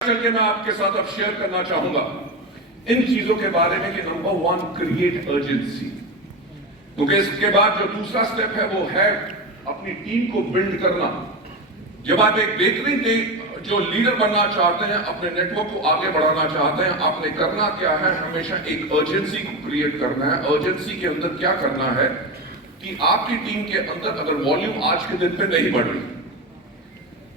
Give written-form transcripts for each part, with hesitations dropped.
चल के मैं आपके साथ अब शेयर करना चाहूंगा इन चीजों के बारे में कि नंबर 1, क्रिएट अर्जेंसी। क्योंकि इसके बाद जो दूसरा स्टेप है वो है अपनी टीम को बिल्ड करना। जब आप एक बेहतरीन जो लीडर बनना चाहते हैं, अपने नेटवर्क को आगे बढ़ाना चाहते हैं, आपने करना क्या है, हमेशा एक अर्जेंसी को क्रिएट करना है। अर्जेंसी के अंदर क्या करना है कि आपकी टीम के अंदर अगर वॉल्यूम आज के दिन पे नहीं बढ़ रही,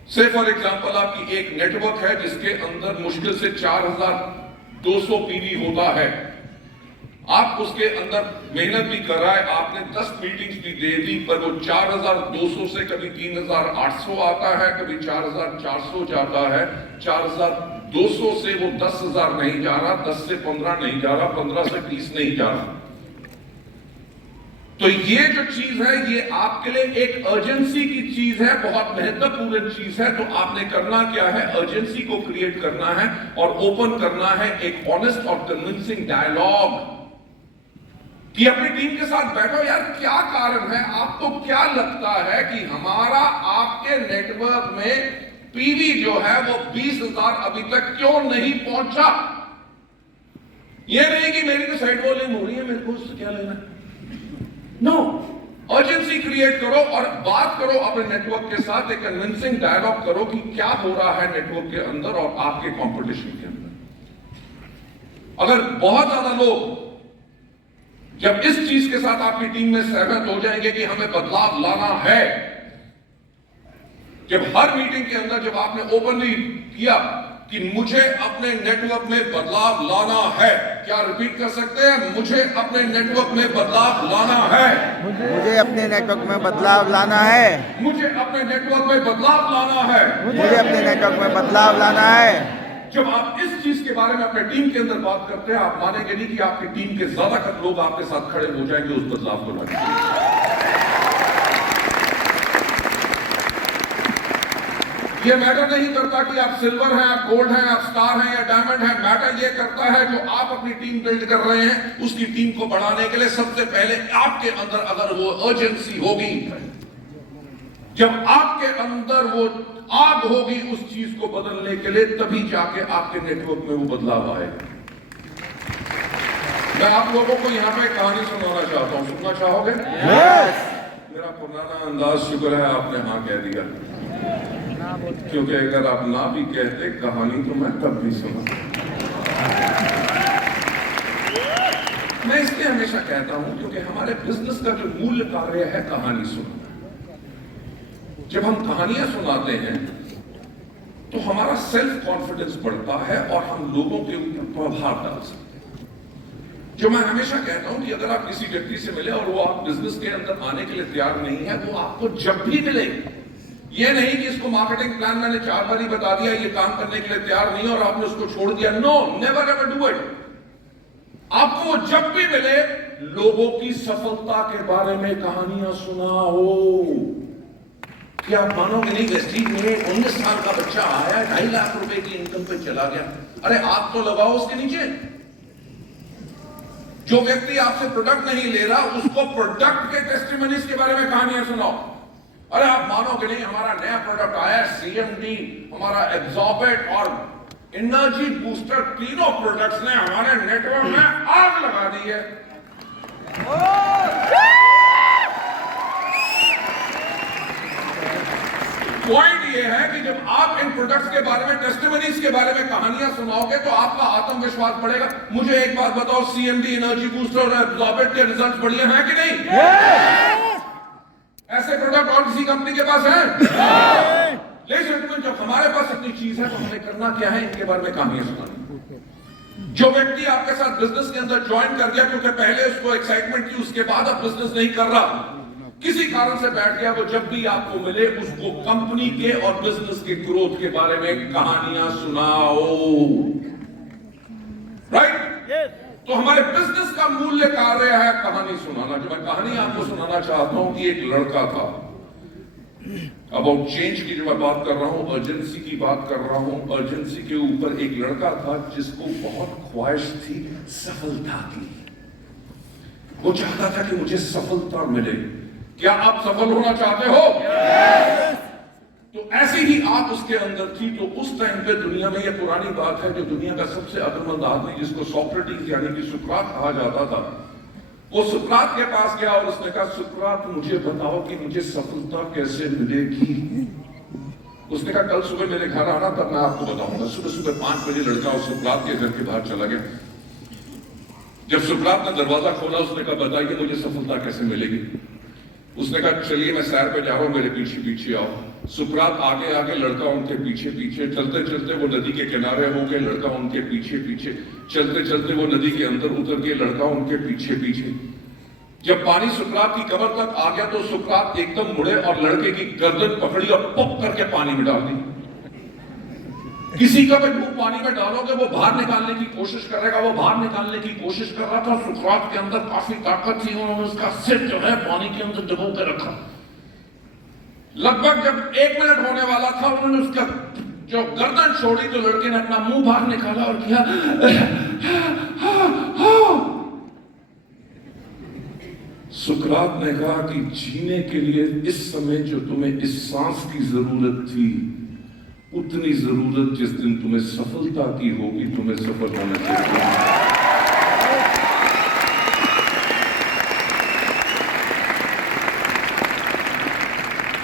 से फॉर एग्जांपल आपकी एक नेटवर्क है जिसके अंदर मुश्किल से 4200 पीवी होता है, आप उसके अंदर मेहनत भी कर रहा है, आपने 10 मीटिंग्स भी दे दी, पर वो 4200 से कभी 3800 आता है, कभी 4400 जाता है, 4200 से वो 10,000 नहीं जा रहा, 10 से 15 नहीं जा रहा, 15 से 30 नहीं जा रहा। तो ये जो चीज है ये आपके लिए एक अर्जेंसी की चीज है, बहुत महत्वपूर्ण चीज है। तो आपने करना क्या है, अर्जेंसी को क्रिएट करना है और ओपन करना है एक ऑनेस्ट और कन्विंसिंग डायलॉग कि अपनी टीम के साथ बैठो, यार क्या कारण है, आपको क्या लगता है कि हमारा आपके नेटवर्क में पीवी जो है वो 20,000 अभी तक क्यों नहीं पहुंचा। ये नहीं कि मेरी तो साइड वॉल्यूम हो रही है, मेरे को उससे क्या लेना। नो, अर्जेंसी क्रिएट करो और बात करो अपने नेटवर्क के साथ, एक कन्विंसिंग डायलॉग करो कि क्या हो रहा है नेटवर्क के अंदर और आपके कंपटीशन के अंदर। अगर बहुत ज्यादा लोग जब इस चीज के साथ आपकी टीम में सहमत हो जाएंगे कि हमें बदलाव लाना है, जब हर मीटिंग के अंदर जब आपने ओपनली किया कि मुझे अपने नेटवर्क में बदलाव लाना है, क्या रिपीट कर सकते हैं, मुझे अपने नेटवर्क में बदलाव लाना है, मुझे अपने नेटवर्क में बदलाव लाना है, मुझे अपने नेटवर्क में बदलाव लाना है, मुझे अपने नेटवर्क में बदलाव लाना है। जब आप इस चीज के बारे में अपने टीम के अंदर बात करते हैं, आप मानेंगे नहीं कि आपकी टीम के ज्यादातर लोग आपके साथ खड़े हो जाएंगे उस बदलाव को लाने के लिए। ये मैटर नहीं करता कि आप सिल्वर हैं, आप गोल्ड हैं, आप स्टार हैं या डायमंड हैं। मैटर ये करता है जो आप अपनी टीम बिल्ड कर रहे हैं, उसकी टीम को बढ़ाने के लिए सबसे पहले आपके अंदर अगर वो अर्जेंसी होगी, जब आपके अंदर वो आग होगी उस चीज को बदलने के लिए, तभी जाके आपके नेटवर्क में वो बदलाव आएगा। मैं आप लोगों को यहाँ पे कहानी सुनाना चाहता हूँ, सुनना चाहोगे? मेरा पुराना अंदाज, शुक्र है आपने हाँ कह दिया, क्योंकि अगर आप ना भी कहते कहानी तो मैं तब भी सुना। मैं इसलिए हमेशा कहता हूं क्योंकि हमारे बिजनेस का जो मूल कार्य है कहानी सुनना। जब हम कहानियां सुनाते हैं तो हमारा सेल्फ कॉन्फिडेंस बढ़ता है और हम लोगों के ऊपर प्रभाव डाल सकते हैं। जो मैं हमेशा कहता हूं कि अगर आप किसी व्यक्ति से मिले और वो आप बिजनेस के अंदर आने के लिए तैयार नहीं है, वो आपको जब भी मिले, ये नहीं कि इसको मार्केटिंग प्लान मैंने 4 बार ही बता दिया, ये काम करने के लिए तैयार नहीं है और आपने उसको छोड़ दिया। No, never ever do it. आपको वो जब भी मिले, लोगों की सफलता के बारे में कहानियां सुनाओ। क्या आप मानोगे नहीं, वेस्टीज में 19 साल का बच्चा आया, 2.5 लाख रुपए की इनकम पे चला गया। अरे आप तो लगाओ उसके नीचे। जो व्यक्ति आपसे प्रोडक्ट नहीं ले रहा, उसको प्रोडक्ट के टेस्टिमनीज के बारे में कहानियां सुनाओ। अरे आप मानोगे नहीं, हमारा नया प्रोडक्ट आया CMD, हमारा एब्जॉर्बेट और एनर्जी बूस्टर, तीनों प्रोडक्ट्स ने हमारे नेटवर्क में आग लगा दी है। पॉइंट ये है कि जब आप इन प्रोडक्ट्स के बारे में, टेस्टिमनीज के बारे में कहानियां सुनाओगे तो आपका आत्मविश्वास बढ़ेगा। मुझे एक बात बताओ, CMD, एनर्जी बूस्टर और एब्जॉर्बेट के रिजल्ट बढ़िया हैं कि नहीं? ऐसे प्रोडक्ट और किसी कंपनी के पास है? लेकिन जब हमारे पास इतनी चीज है तो हमें करना क्या है, इनके बारे में कहानियां सुनानी। जो व्यक्ति आपके साथ बिजनेस के अंदर ज्वाइन कर गया क्योंकि पहले उसको एक्साइटमेंट थी, उसके बाद अब बिजनेस नहीं कर रहा, किसी कारण से बैठ गया, वो जब भी आपको मिले उसको कंपनी के और बिजनेस के ग्रोथ के बारे में कहानियां सुनाओ। राइट? तो हमारे बिजनेस का मूल्य कार्य है कहानी सुनाना। जो मैं कहानी आपको सुनाना चाहता हूं कि एक लड़का था, अबाउट चेंज की जो मैं बात कर रहा हूं, अर्जेंसी की बात कर रहा हूं, अर्जेंसी के ऊपर एक लड़का था जिसको बहुत ख्वाहिश थी सफलता की। वो चाहता था कि मुझे सफलता मिले। क्या आप सफल होना चाहते हो? तो ऐसी ही आग उसके अंदर थी। तो उस टाइम पे दुनिया में, यह पुरानी बात है, जो दुनिया का सबसे अक्लमंद आदमी जिसको सोक्रेटिस यानी कि सुकरात कहा जाता था, वो सुकरात के पास गया और उसने कहा, सुकरात मुझे बताओ कि मुझे सफलता कैसे मिलेगी। उसने कहा, कल सुबह मेरे घर आना, तब मैं आपको बताऊंगा। सुबह सुबह 5 बजे लड़का उस सुकरात के घर के बाहर चला गया। जब सुकरात ने दरवाजा खोला, उसने कहा, बताइए मुझे सफलता कैसे मिलेगी। उसने कहा, चलिए मैं सैर पे जा रहा हूं, मेरे पीछे पीछे आओ। सुकरात आगे आगे, लड़का उनके पीछे पीछे। चलते चलते वो नदी के किनारे हो गए, लड़का उनके पीछे पीछे। चलते चलते वो नदी के अंदर उतर गए, लड़का उनके पीछे पीछे। जब पानी सुकरात की कमर तक आ गया तो सुकरात एकदम मुड़े और लड़के की गर्दन पकड़ी और पप करके पानी में डाल दी। किसी का भी मुंह पानी में डालोगे, वो बाहर निकालने की कोशिश करेगा, वो बाहर निकालने की कोशिश कर रहा था। सुकरात के अंदर काफी ताकत थी, उन्होंने उसका सिर जो है पानी के अंदर डुबो के रखा। लगभग जब 1 मिनट होने वाला था, उन्होंने उसका जो गर्दन छोड़ी तो लड़के ने अपना मुंह बाहर निकाला और किया, सुकरात ने कहा कि जीने के लिए इस समय जो तुम्हें इस सांस की जरूरत थी, उतनी जरूरत जिस दिन तुम्हें सफलता की होगी, तुम्हें सफल होने चाहिए।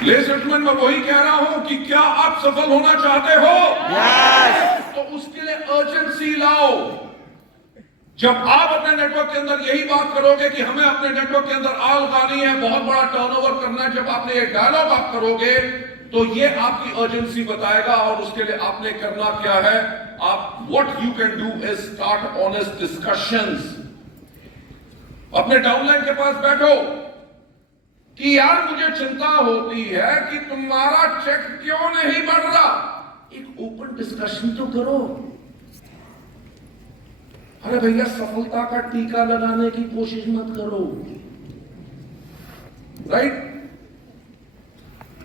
लेडीज एंड जेंटलमैन, मैं वही कह रहा हूं कि क्या आप सफल होना चाहते हो? यस। तो उसके लिए अर्जेंसी लाओ। जब आप अपने नेटवर्क के अंदर यही बात करोगे कि हमें अपने नेटवर्क के अंदर आग लगानी है, बहुत बड़ा टर्नओवर करना है, जब आपने ये डायलॉग आप करोगे तो ये आपकी अर्जेंसी बताएगा। और उसके लिए आपने करना क्या है? आप what you can do is start honest discussions. अपने डाउनलाइन के पास बैठो कि यार मुझे चिंता होती है कि तुम्हारा चेक क्यों नहीं बढ़ रहा। एक ओपन डिस्कशन तो करो। अरे भैया, सफलता का टीका लगाने की कोशिश मत करो, राइट?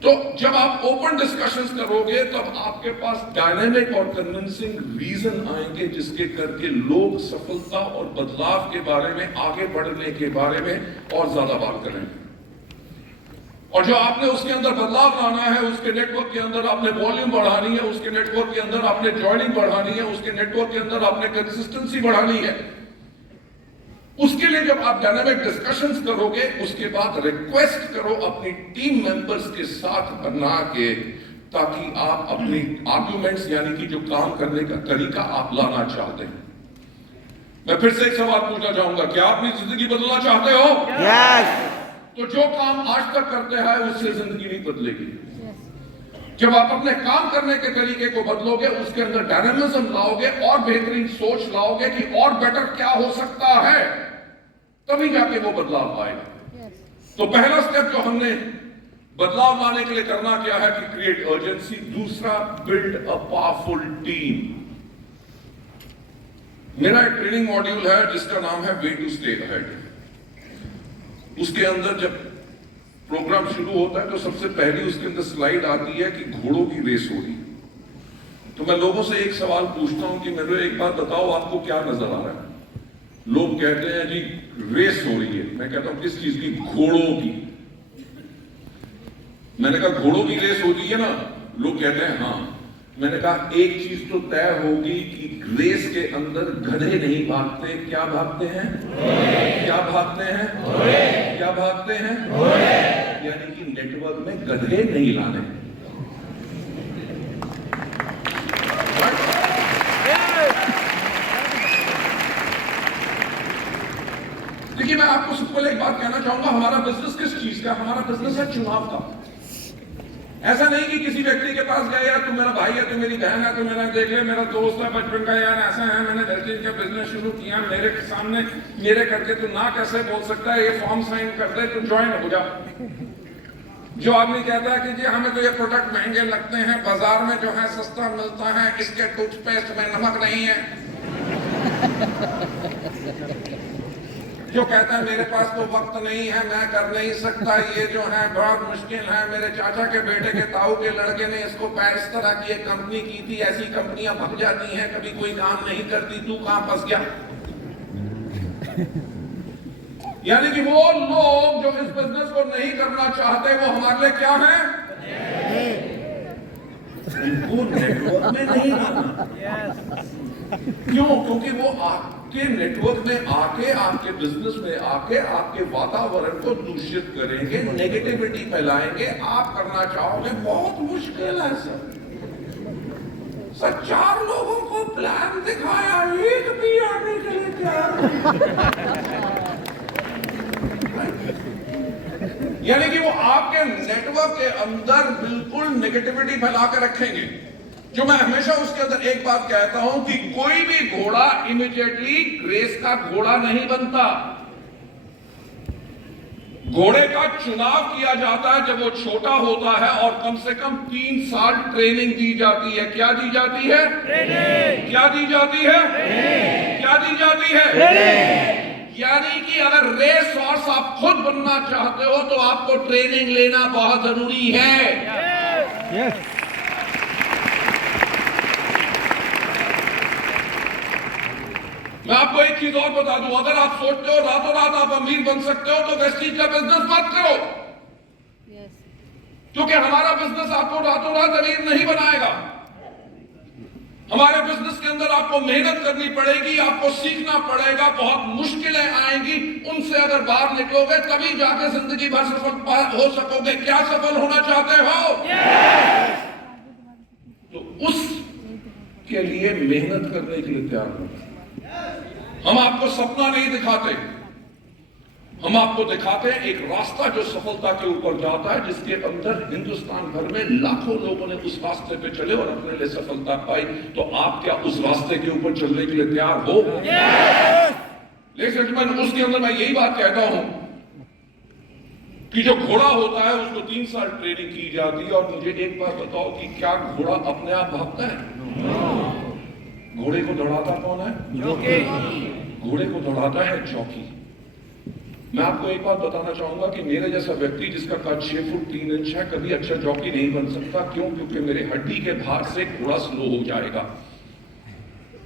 तो जब आप ओपन डिस्कशंस करोगे तब आपके पास डायनेमिक और कन्विंसिंग रीजन आएंगे जिसके करके लोग सफलता और बदलाव के बारे में, आगे बढ़ने के बारे में और ज्यादा बात करेंगे। और जो आपने उसके अंदर बदलाव लाना है, उसके नेटवर्क के अंदर आपने वॉल्यूम बढ़ानी है, उसके नेटवर्क के अंदर आपने ज्वाइनिंग बढ़ानी है, उसके नेटवर्क के अंदर आपने कंसिस्टेंसी बढ़ानी है। उसके लिए जब आप डायनामिक डिस्कशंस करोगे, उसके बाद रिक्वेस्ट करो अपनी टीम मेंबर्स के साथ बना के, ताकि आप अपनी आर्गुमेंट्स यानी कि जो काम करने का तरीका आप लाना चाहते हैं। मैं फिर से एक सवाल पूछना चाहूंगा, क्या आप अपनी जिंदगी बदलना चाहते हो? यस। तो जो काम आज तक करते हैं उससे जिंदगी नहीं बदलेगी। जब आप अपने काम करने के तरीके को बदलोगे, उसके अंदर डायनामिज्म लाओगे और बेहतरीन सोच लाओगे कि और बेटर क्या हो सकता है, तभी जाके वो बदलाव आएगा। तो पहला स्टेप जो हमने बदलाव लाने के लिए करना क्या है कि क्रिएट अर्जेंसी। दूसरा, बिल्ड अ पावरफुल टीम। मेरा एक ट्रेनिंग मॉड्यूल है जिसका नाम है वे टू स्टे अहेड। उसके अंदर जब प्रोग्राम शुरू होता है तो सबसे पहली उसके अंदर स्लाइड आती है कि घोड़ों की रेस हो रही। तो मैं लोगों से एक सवाल पूछता हूं कि मेरे एक बात बताओ, आपको क्या नजर आ रहा है? लोग कहते हैं जी रेस हो रही है। मैं कहता हूं किस चीज की? घोड़ों की। मैंने कहा घोड़ों की रेस होती है ना? लोग कहते हैं हाँ। मैंने कहा एक चीज तो तय होगी कि रेस के अंदर गधे नहीं भागते। क्या भागते हैं? क्या भागते हैं? क्या भागते हैं? यानी कि नेटवर्क में गधे नहीं लाने। देखिए, मैं आपको सबसे पहले एक बात कहना चाहूंगा, हमारा बिजनेस किस चीज का? हमारा बिजनेस है चुनाव का। ऐसा नहीं कि किसी व्यक्ति के पास गए, यार तू मेरा भाई है, तू मेरी बहन है, तू मेरा देख ले, मेरा दोस्त है बचपन का, यार ऐसा है, मैंने घर का बिजनेस शुरू किया, मेरे सामने मेरे करके तू ना कैसे बोल सकता है? ये फॉर्म साइन कर दे, तू ज्वाइन हो जा। जो आदमी कहता है कि जी हमें तो ये प्रोडक्ट महंगे लगते हैं, बाजार में जो है सस्ता मिलता है, इसके टूथपेस्ट में नमक नहीं है। जो कहता है मेरे पास तो वक्त नहीं है, मैं कर नहीं सकता, ये जो है बहुत मुश्किल है, मेरे चाचा के बेटे के ताऊ के लड़के ने इसको इस तरह की एक कंपनी की थी, ऐसी कंपनियां भग जाती हैं, कभी कोई काम नहीं करती, तू कहां फंस गया? यानी कि वो लोग जो इस बिजनेस को नहीं करना चाहते, वो हमारे लिए क्या है? उनको नेटवर्क में नहीं आना। क्यों? क्योंकि वो आपके नेटवर्क में आके, आपके बिजनेस में आके आपके वातावरण को दूषित करेंगे, नेगेटिविटी फैलाएंगे। आप करना चाहोगे, बहुत मुश्किल है सर। 4 लोगों को प्लान दिखाया, एक भी आने के लिए तैयार। यानी कि वो आपके नेटवर्क के अंदर बिल्कुल नेगेटिविटी फैला कर रखेंगे। जो मैं हमेशा उसके अंदर एक बात कहता हूं कि कोई भी घोड़ा इमीडिएटली रेस का घोड़ा नहीं बनता। घोड़े का चुनाव किया जाता है जब वो छोटा होता है और कम से कम 3 साल ट्रेनिंग दी जाती है। क्या दी जाती है? ट्रेनिंग। क्या दी जाती है? ट्रेनिंग। क्या दी जाती है? ट्रेनिंग। यानी कि अगर रेस हॉर्स आप खुद बनना चाहते हो तो आपको ट्रेनिंग लेना बहुत जरूरी है। yes. मैं आपको एक चीज और बता दूं, अगर आप सोचते हो रातों रात आप अमीर बन सकते हो तो वेस्टीज का बिजनेस मत करो। क्योंकि हमारा बिजनेस आपको रातों रात अमीर नहीं बनाएगा। हमारे बिजनेस के अंदर आपको मेहनत करनी पड़ेगी, आपको सीखना पड़ेगा, बहुत मुश्किलें आएंगी। उनसे अगर बाहर निकलोगे तभी जाके जिंदगी भर सफल हो सकोगे। क्या सफल होना चाहते हो? तो उसके लिए मेहनत करने के लिए तैयार हो। हम आपको सपना नहीं दिखाते, हम आपको दिखाते हैं एक रास्ता जो सफलता के ऊपर जाता है, जिसके अंदर हिंदुस्तान भर में लाखों लोगों ने उस रास्ते पे चले और अपने लिए सफलता पाई। तो आप क्या उस रास्ते के ऊपर चलने के लिए तैयार हो? लेकिन उसके अंदर मैं यही बात कहता हूं कि जो घोड़ा होता है उसको 3 साल ट्रेनिंग की जाती है। और मुझे एक बात बताओ कि क्या घोड़ा अपने आप भागता है? घोड़े को दौड़ाता कौन है? जॉकी। घोड़े को दौड़ाता है जॉकी। मैं आपको एक बात बताना चाहूंगा कि मेरे जैसा व्यक्ति जिसका कद 6 फुट 3 इंच है कभी अच्छा जॉकी नहीं बन सकता। क्यों? क्योंकि मेरे हड्डी के भार से घोड़ा स्लो हो जाएगा।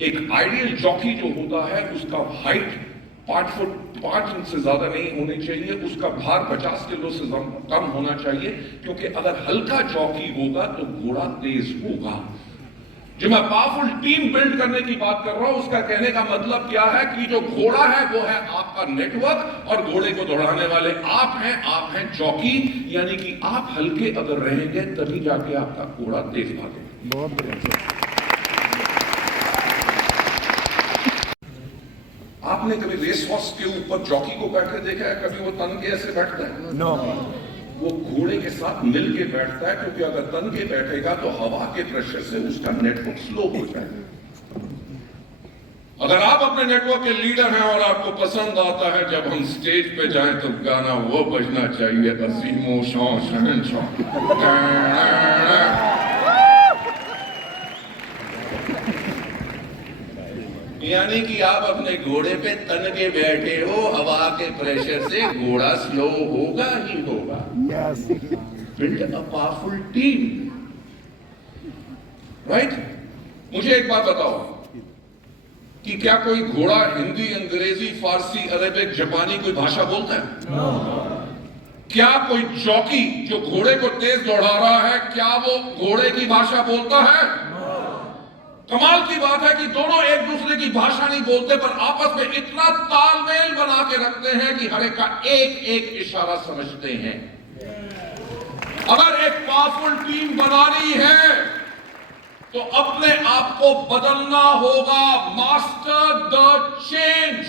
एक आइडियल जॉकी जो होता है उसका हाइट 5 फुट 5 इंच से ज्यादा नहीं होनी चाहिए, उसका भार 50 किलो से कम होना चाहिए। क्योंकि अगर हल्का जॉकी होगा तो घोड़ा तेज होगा। जो मैं पावरफुल टीम बिल्ड करने की बात कर रहा हूं, उसका कहने का मतलब क्या है कि जो घोड़ा है वो है आपका नेटवर्क और घोड़े को दौड़ाने वाले आप हैं जॉकी। यानी कि आप हल्के अगर रहेंगे तभी जाके आपका घोड़ा तेज भागेगा। बहुत बढ़िया। आपने कभी रेस हॉर्स के ऊपर जॉकी को बैठे देखा है? कभी वो तन के ऐसे बैठता है? नो। वो घोड़े के साथ मिलके बैठता है, क्योंकि अगर तन के बैठेगा तो हवा के प्रेशर से उसका नेटवर्क स्लो हो जाएगा। अगर आप अपने नेटवर्क के लीडर हैं और आपको पसंद आता है जब हम स्टेज पे जाएं तो गाना वो बजना चाहिए, अज़ीमो शान शहंशाह। यानी कि आप अपने घोड़े पे तन के बैठे हो, हवा के प्रेशर से घोड़ा स्लो होगा ही होगा। Build a powerful team, right? मुझे एक बात बताओ कि क्या कोई घोड़ा हिंदी, अंग्रेजी, फारसी, अरेबिक, जापानी कोई भाषा बोलता है? क्या कोई जॉकी जो घोड़े को तेज दौड़ा रहा है, क्या वो घोड़े की भाषा बोलता है? कमाल की बात है कि दोनों एक दूसरे की भाषा नहीं बोलते, पर आपस में इतना तालमेल बना के रखते हैं कि हर एक का एक एक इशारा समझते हैं। अगर एक पावरफुल टीम बनानी है तो अपने आप को बदलना होगा। Master the change.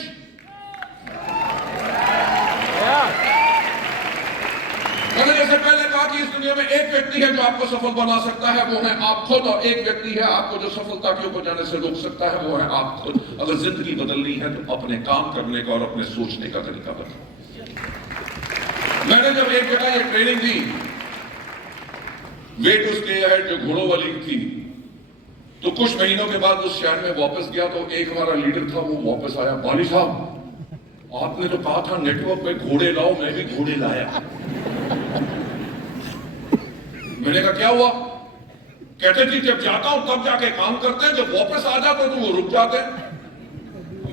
मैंने जैसे पहले कहा कि इस दुनिया में एक व्यक्ति है जो आपको सफल बना सकता है, वो है आप खुद। और एक व्यक्ति है आपको जो सफलता के ऊपर जाने से रोक सकता है, वो है आप खुद। अगर जिंदगी बदलनी है तो अपने काम करने का और अपने सोचने का तरीका बदलो। मैंने जब एक जगह ये ट्रेनिंग दी, वेट उसके हेड जो घोड़ों वाली थी, तो कुछ महीनों के बाद उस शहर में वापस गया तो एक हमारा लीडर था, वो वापस आया। बाली साहब, आपने तो कहा था नेटवर्क पे घोड़े लाओ, मैं भी घोड़े लाया। मैंने कहा क्या हुआ? कहते जी जब जाता हूं तब जाके काम करते हैं, जब वापस आ जाते तो वो रुक जाते हैं।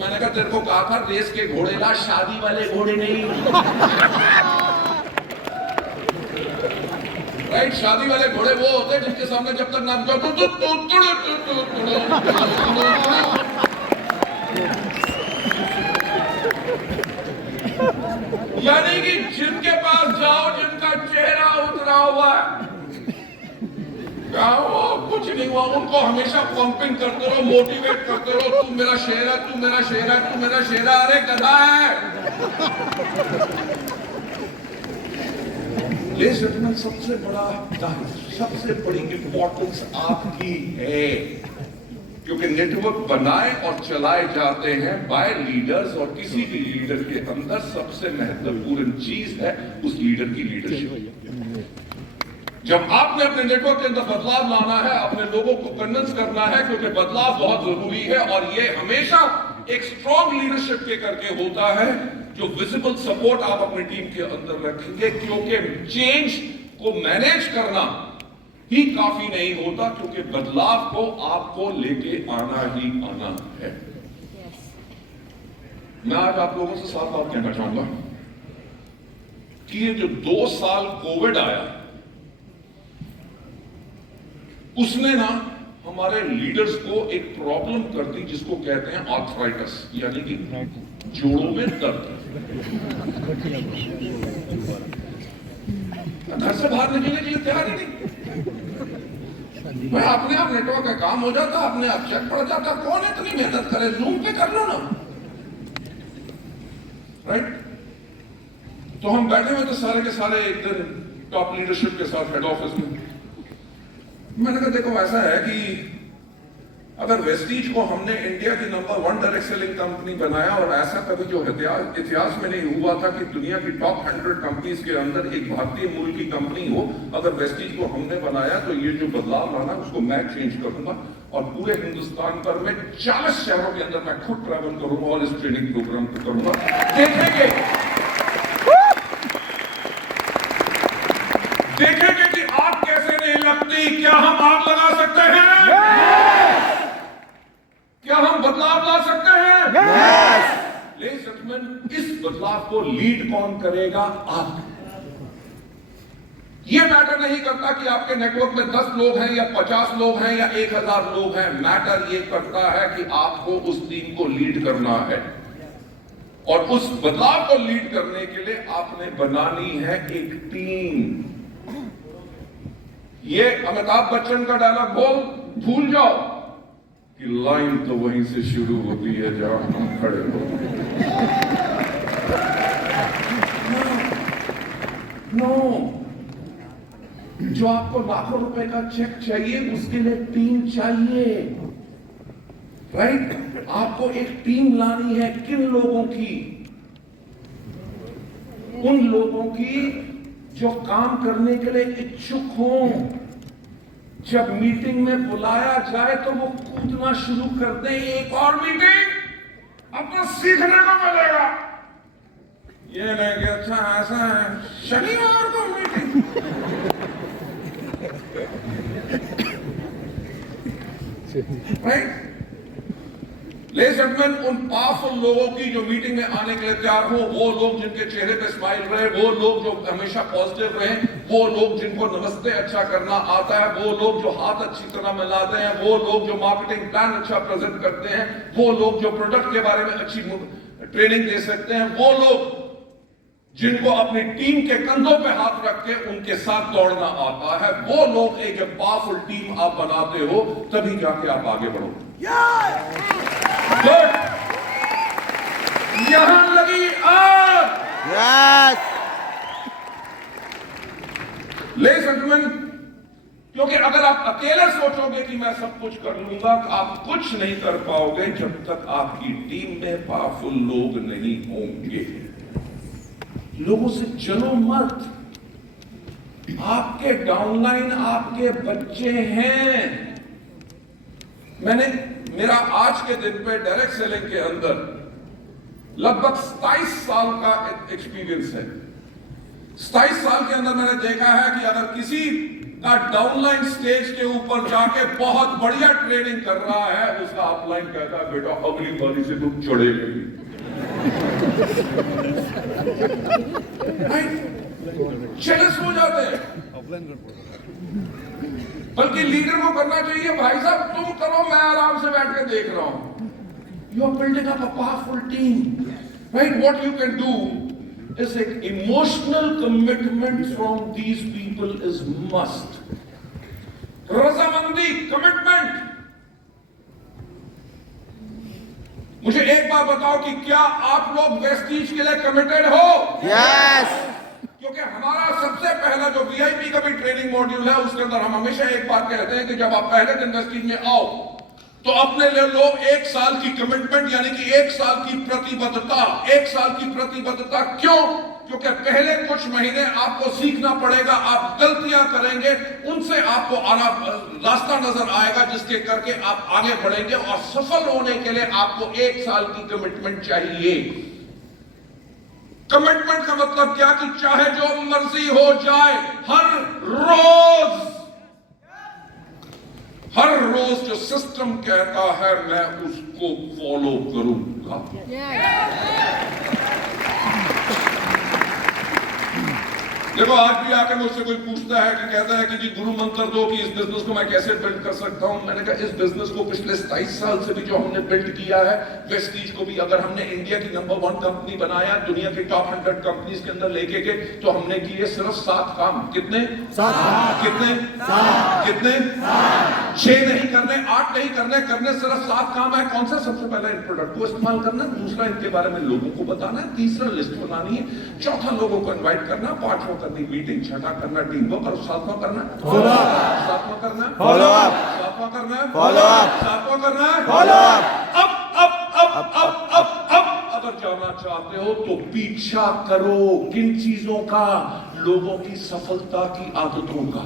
मैंने कहा तेरे को कहा था रेस के घोड़े ला, शादी वाले घोड़े नहीं। राइट, शादी वाले घोड़े वो होते हैं जिनके सामने जब तक नाम जाओ यानी कि जिनके पास जाओ जिनका चेहरा उतरा हुआ है, क्या वो कुछ नहीं हुआ, उनको हमेशा पंपिंग करते रहो, मोटिवेट करते रहो, तू मेरा शेर है, तू मेरा शेर है, तू मेरा शेर है, अरे गधा है। ये सबसे बड़ा, सबसे बड़ी इंपॉर्टेंस आपकी है, क्योंकि नेटवर्क बनाए और चलाए जाते हैं बाय लीडर्स, और किसी भी लीडर के अंदर सबसे महत्वपूर्ण चीज है उस लीडर की लीडरशिप। जब आपने अपने नेटवर्क के अंदर बदलाव लाना है, अपने लोगों को कन्विंस करना है, क्योंकि बदलाव बहुत जरूरी है, और ये हमेशा एक स्ट्रॉन्ग लीडरशिप के करके होता है, जो विजिबल सपोर्ट आप अपनी टीम के अंदर रखेंगे, क्योंकि चेंज को मैनेज करना ही काफी नहीं होता, क्योंकि बदलाव को आपको लेके आना ही आना है। मैं आज आप लोगों से साफ बात कहना चाहूंगा कि ये जो 2 साल कोविड आया, उसने ना हमारे लीडर्स को एक प्रॉब्लम कर दी जिसको कहते हैं आर्थराइटिस, यानी कि जोड़ों में दर्द। घर से बाहर निकलने के लिए तैयार ही नहीं, मैं अपने आप नेटवर्क का काम हो जाता, अपने आप चेक पड़ जाता, कौन इतनी मेहनत करे, जूम पे कर लो ना, राइट। तो हम बैठे हुए थे सारे के सारे एक दिन टॉप लीडरशिप के साथ हेड ऑफिस में। मैंने कहा देखो ऐसा है कि अगर वेस्टीज को हमने इंडिया की नंबर 1 डायरेक्ट सेलिंग कंपनी बनाया, और ऐसा कभी जो इतिहास में नहीं हुआ था कि दुनिया की टॉप 100 कंपनीज के अंदर एक भारतीय मूल की कंपनी हो, अगर वेस्टीज को हमने बनाया, तो ये जो बदलाव लाना उसको मैं चेंज करूंगा, और पूरे हिंदुस्तान भर में 40 शहरों के अंदर मैं खुद ट्रैवल करूंगा और इस ट्रेनिंग प्रोग्राम को करूंगा। देखेंगे कि आग कैसे नहीं लगती, क्या हम आग लगा सकते हैं, क्या हम बदलाव ला सकते हैं। लेकिन इस बदलाव को लीड कौन करेगा, आप। यह मैटर नहीं करता कि आपके नेटवर्क में 10 लोग हैं या 50 लोग हैं या 1000 लोग हैं, मैटर यह करता है कि आपको उस टीम को लीड करना है, और उस बदलाव को लीड करने के लिए आपने बनानी है एक टीम। ये अमिताभ बच्चन का डायलॉग भूल जाओ कि लाइन तो वहीं से शुरू होती है जहां हम खड़े होते हैं। नो, जो आपको लाखों रुपए का चेक चाहिए उसके लिए टीम चाहिए, राइट। आपको एक टीम लानी है, किन लोगों की, उन लोगों की जो काम करने के लिए इच्छुक हों, जब मीटिंग में बुलाया जाए तो वो कूदना शुरू कर दें, एक और मीटिंग, आपको सीखने को मिलेगा। ये नहीं कि अच्छा ऐसा है, शनिवार को meeting. Right. Ladies and gentleman, उन पावरफुल लोगों की जो मीटिंग में आने के लिए तैयार हो, वो लोग जिनके चेहरे पे स्माइल रहे, वो लोग जो हमेशा पॉजिटिव रहे, वो लोग जिनको नमस्ते अच्छा करना आता है, वो लोग जो हाथ अच्छी तरह मिलाते हैं, वो लोग जो मार्केटिंग प्लान अच्छा प्रेजेंट करते हैं, वो लोग जो प्रोडक्ट के बारे में अच्छी ट्रेनिंग दे सकते हैं, वो लोग जिनको अपनी टीम के कंधों पे हाथ रख के उनके साथ दौड़ना आता है, वो लोग एक पावरफुल टीम आप बनाते हो, तभी जाके आप आगे बढ़ो। गुड, यहां लगी आग। यस। लेडीज एंड जेंटलमैन, क्योंकि अगर आप अकेले सोचोगे कि मैं सब कुछ कर लूंगा, तो आप कुछ नहीं कर पाओगे जब तक आपकी टीम में पावरफुल लोग नहीं होंगे। लोगों से चलो मत, आपके डाउनलाइन आपके बच्चे हैं। मेरा आज के दिन पे डायरेक्ट सेलिंग के अंदर लगभग 27 साल का एक्सपीरियंस है। 27 साल के अंदर मैंने देखा है कि अगर किसी का डाउनलाइन स्टेज के ऊपर जाके बहुत बढ़िया ट्रेनिंग कर रहा है, उसका अपलाइन कहता है बेटा अगली बारी से तुम चढ़ेगी। जेलस हो जाते हैं। बल्कि लीडर को करना चाहिए, भाई साहब तुम करो, मैं आराम से बैठ के देख रहा हूं। You are building up a powerful team, right? What you can do is an emotional commitment from these people is must. रजामंदी, कमिटमेंट। मुझे एक बात बताओ कि क्या आप लोग वेस्टीज के लिए कमिटेड हो? यस। क्योंकि हमारा सबसे पहला जो वीआईपी का भी ट्रेनिंग मॉड्यूल है, उसके अंदर हम हमेशा एक बात कहते हैं कि जब आप पहले दिन वेस्टीज में आओ तो अपने लिए लो 1 साल की कमिटमेंट, यानी कि 1 साल की प्रतिबद्धता। 1 साल की प्रतिबद्धता क्यों? क्योंकि पहले कुछ महीने आपको सीखना पड़ेगा, आप गलतियां करेंगे, उनसे आपको रास्ता नजर आएगा जिसके करके आप आगे बढ़ेंगे। और सफल होने के लिए आपको 1 साल की कमिटमेंट चाहिए। कमिटमेंट का मतलब क्या कि चाहे जो मर्जी हो जाए, हर रोज जो सिस्टम कहता है मैं उसको फॉलो करूंगा। देखो आज भी आके मुझसे कोई पूछता है कि कहता है कि जी गुरु मंत्र दो कि इस बिजनेस को मैं कैसे बिल्ड कर सकता हूं। मैंने कहा इस बिजनेस को पिछले 27 साल से भी जो हमने बिल्ड किया है, वेस्टीज को भी अगर हमने इंडिया की नंबर 1 कंपनी बनाया, दुनिया के टॉप 100 कंपनीज के अंदर लेके गए, तो हमने किए सिर्फ 7 काम। कितने? 7। कितने? 7। कितने? 6 नहीं करने, 8 नहीं करने सिर्फ 7 काम है। कौन सा? सबसे पहला इन प्रोडक्ट को इस्तेमाल करना, दूसरा इनके बारे में लोगों को बताना, तीसरा लिस्ट बनानी है, चौथा लोगों को इन्वाइट करना, पांचवा मीटिंग, छठा करना टीम वर्क, और सातवां करना फॉलो अप, सातवां करना फॉलो अप, सातवां करना फॉलो अप, सातवां करना फॉलो अप। अब अगर जाना चाहते हो तो पीछा करो किन चीजों का? लोगों की सफलता की आदतों का।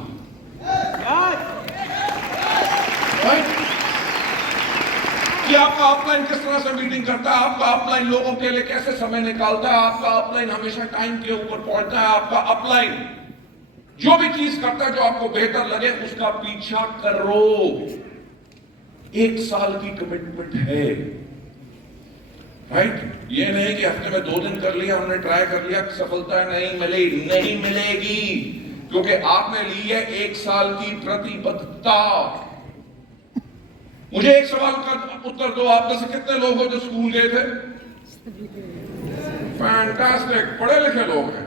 कि आपका अपलाइन किस तरह से मीटिंग करता है, आपका अपलाइन लोगों के लिए कैसे समय निकालता है, आपका अपलाइन हमेशा टाइम के ऊपर पहुंचता है, आपका अपलाइन जो भी चीज करता है जो आपको बेहतर लगे उसका पीछा करो। 1 साल की कमिटमेंट है, राइट? ये नहीं कि हफ्ते में 2 दिन कर लिया, हमने ट्राई कर लिया, सफलता नहीं मिली, नहीं मिलेगी, क्योंकि आपने ली है 1 साल की प्रतिबद्धता। मुझे एक सवाल का उत्तर दो, आप में से कितने लोग हो जो स्कूल गए थे? फैंटास्टिक, पढ़े लिखे लोग हैं।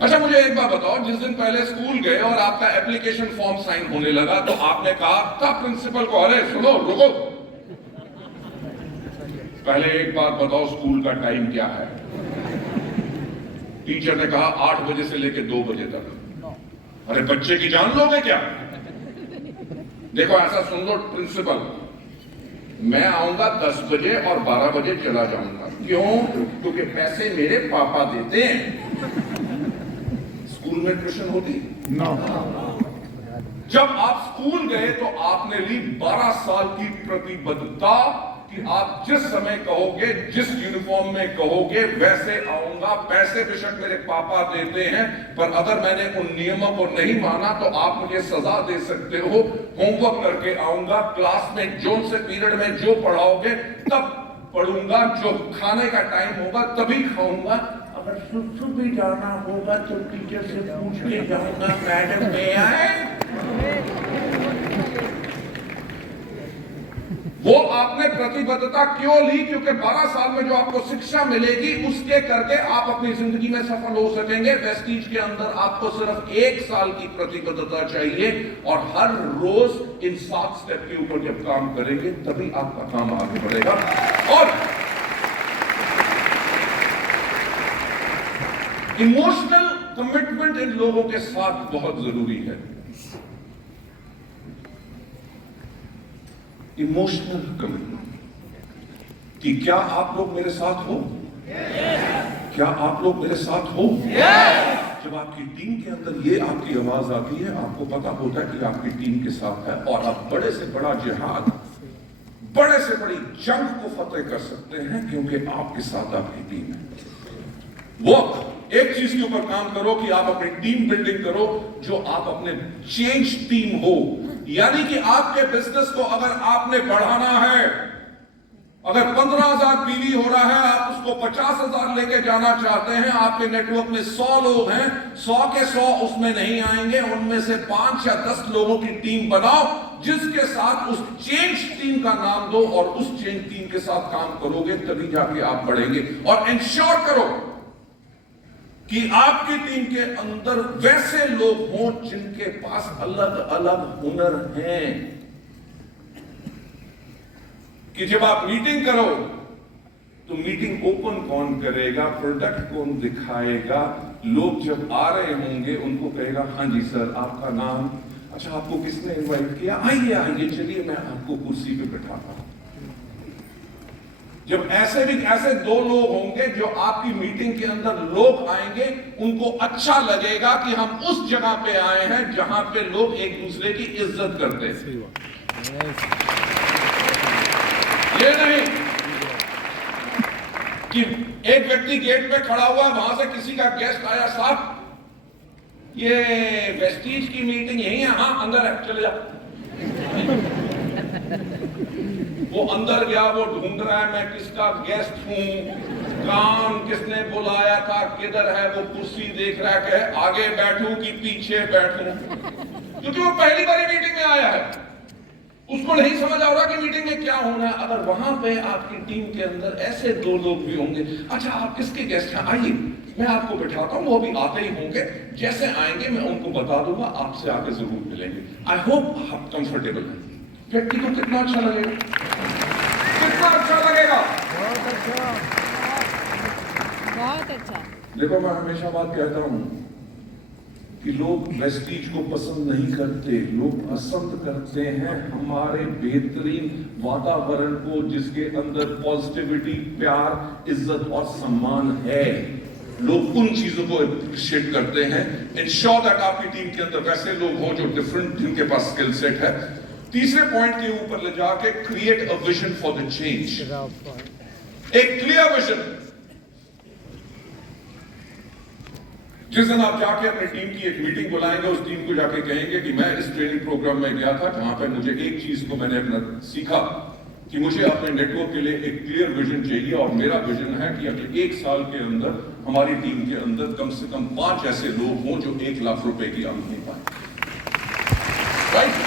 अच्छा मुझे एक बात बताओ, जिस दिन पहले स्कूल गए और आपका एप्लीकेशन फॉर्म साइन होने लगा तो आपने कहा था प्रिंसिपल को, अरे सुनो रुको, पहले एक बात बताओ स्कूल का टाइम क्या है? टीचर ने कहा 8 बजे से लेकर 2 बजे तक। अरे बच्चे की जान लोगे क्या? देखो ऐसा सुन लो प्रिंसिपल, मैं आऊंगा 10 बजे और 12 बजे चला जाऊंगा। क्यों? क्योंकि पैसे मेरे पापा देते हैं। स्कूल में ट्यूशन होती? नो। जब आप स्कूल गए तो आपने ली 12 साल की प्रतिबद्धता कि आप जिस समय कहोगे, जिस यूनिफॉर्म में कहोगे वैसे आऊंगा। पैसे बेशक मेरे पापा देते हैं, पर अगर मैंने उन नियमों को नहीं माना तो आप मुझे सजा दे सकते हो। होमवर्क करके आऊंगा, क्लास में जो से पीरियड में जो पढ़ाओगे तब पढ़ूंगा, जो खाने का टाइम होगा तभी खाऊंगा। अगर सुसु भी जाना होगा तो टीचर से पूछ के जाऊंगा, मैडम में आए। वो आपने प्रतिबद्धता क्यों ली? क्योंकि 12 साल में जो आपको शिक्षा मिलेगी उसके करके आप अपनी जिंदगी में सफल हो सकेंगे। वेस्टीज के अंदर आपको सिर्फ 1 साल की प्रतिबद्धता चाहिए और हर रोज इन 7 स्टेप के ऊपर जब काम करेंगे तभी आपका काम आगे बढ़ेगा। और इमोशनल कमिटमेंट इन लोगों के साथ बहुत जरूरी है। इमोशनल कमिटमेंट कि क्या आप लोग मेरे साथ हो? क्या आप लोग मेरे साथ हो? जब आपकी टीम के अंदर ये आपकी आवाज आती है, आपको पता होता है कि आपकी टीम के साथ है और आप बड़े से बड़ा जिहाद, बड़े से बड़ी जंग को फतेह कर सकते हैं क्योंकि आपके साथ आपकी टीम है। वो एक चीज के ऊपर काम करो कि आप अपनी टीम बिल्डिंग करो, जो आप अपने चेंज टीम हो। यानी कि आपके बिजनेस को अगर आपने बढ़ाना है, अगर 15,000 पीवी हो रहा है, आप उसको 50,000 लेके जाना चाहते हैं, आपके नेटवर्क में 100 लोग हैं, 100 के 100 उसमें नहीं आएंगे, उनमें से 5 या 10 लोगों की टीम बनाओ, जिसके साथ उस चेंज टीम का नाम दो और उस चेंज टीम के साथ काम करोगे, तभी जाके आप बढ़ेंगे। और इंश्योर करो कि आपकी टीम के अंदर वैसे लोग हों जिनके पास अलग अलग हुनर हैं, कि जब आप मीटिंग करो तो मीटिंग ओपन कौन करेगा, प्रोडक्ट कौन दिखाएगा, लोग जब आ रहे होंगे उनको कहेगा हाँ जी सर आपका नाम, अच्छा आपको किसने इनवाइट किया, आइए आइए चलिए मैं आपको कुर्सी पे बैठाता हूं। जब ऐसे 2 लोग होंगे जो आपकी मीटिंग के अंदर लोग आएंगे, उनको अच्छा लगेगा कि हम उस जगह पे आए हैं जहां पे लोग एक दूसरे की इज्जत करते हैं। ये नहीं कि एक व्यक्ति गेट पे खड़ा हुआ, वहां से किसी का गेस्ट आया, साहब ये वेस्टीज की मीटिंग यही है, हाँ अंदर है चले जा। वो अंदर गया, वो ढूंढ रहा है मैं किसका गेस्ट हूं, काम किसने बुलाया था, किधर है, वो कुर्सी देख रहा है कि आगे बैठूं कि पीछे बैठूं, क्योंकि वो पहली बार मीटिंग में आया है, उसको नहीं समझ आ रहा कि मीटिंग में क्या होना है। अगर वहां पे आपकी टीम के अंदर ऐसे 2 लोग भी होंगे, अच्छा आप किसके गेस्ट हैं, आइए मैं आपको बिठाता हूं, वो भी आते ही होंगे, जैसे आएंगे मैं उनको बता दूंगा, आपसे आके जरूर मिलेंगे। आई होप आप कंफर्टेबल हैं। व्यक्ति को कितना अच्छा लगेगा, कितना अच्छा लगेगा, बहुत अच्छा। देखो मैं हमेशा बात कहता हूं कि लोग वेस्टीज को पसंद नहीं करते, लोग पसंद करते हैं हमारे बेहतरीन वातावरण को, जिसके अंदर पॉजिटिविटी, प्यार, इज्जत और सम्मान है। लोग उन चीजों को अप्रिशिएट करते हैं। इंश्योर दैट आपकी टीम के अंदर वैसे लोग हों जो डिफरेंट, जिनके पास स्किल सेट है। तीसरे पॉइंट के ऊपर ले जाके create a vision for the change, एक क्लियर विजन। जिस दिन आप जाके अपनी टीम की एक मीटिंग बुलाएंगे, उस टीम को जाके कहेंगे कि मैं इस ट्रेनिंग प्रोग्राम में गया था जहां पे मुझे एक चीज को मैंने अपना सीखा कि मुझे अपने नेटवर्क के लिए एक क्लियर विजन चाहिए, और मेरा विजन है कि अगले 1 साल के अंदर हमारी टीम के अंदर कम से कम 5 ऐसे लोग हों जो 1 लाख रुपए की आमदनी पाए। राइट?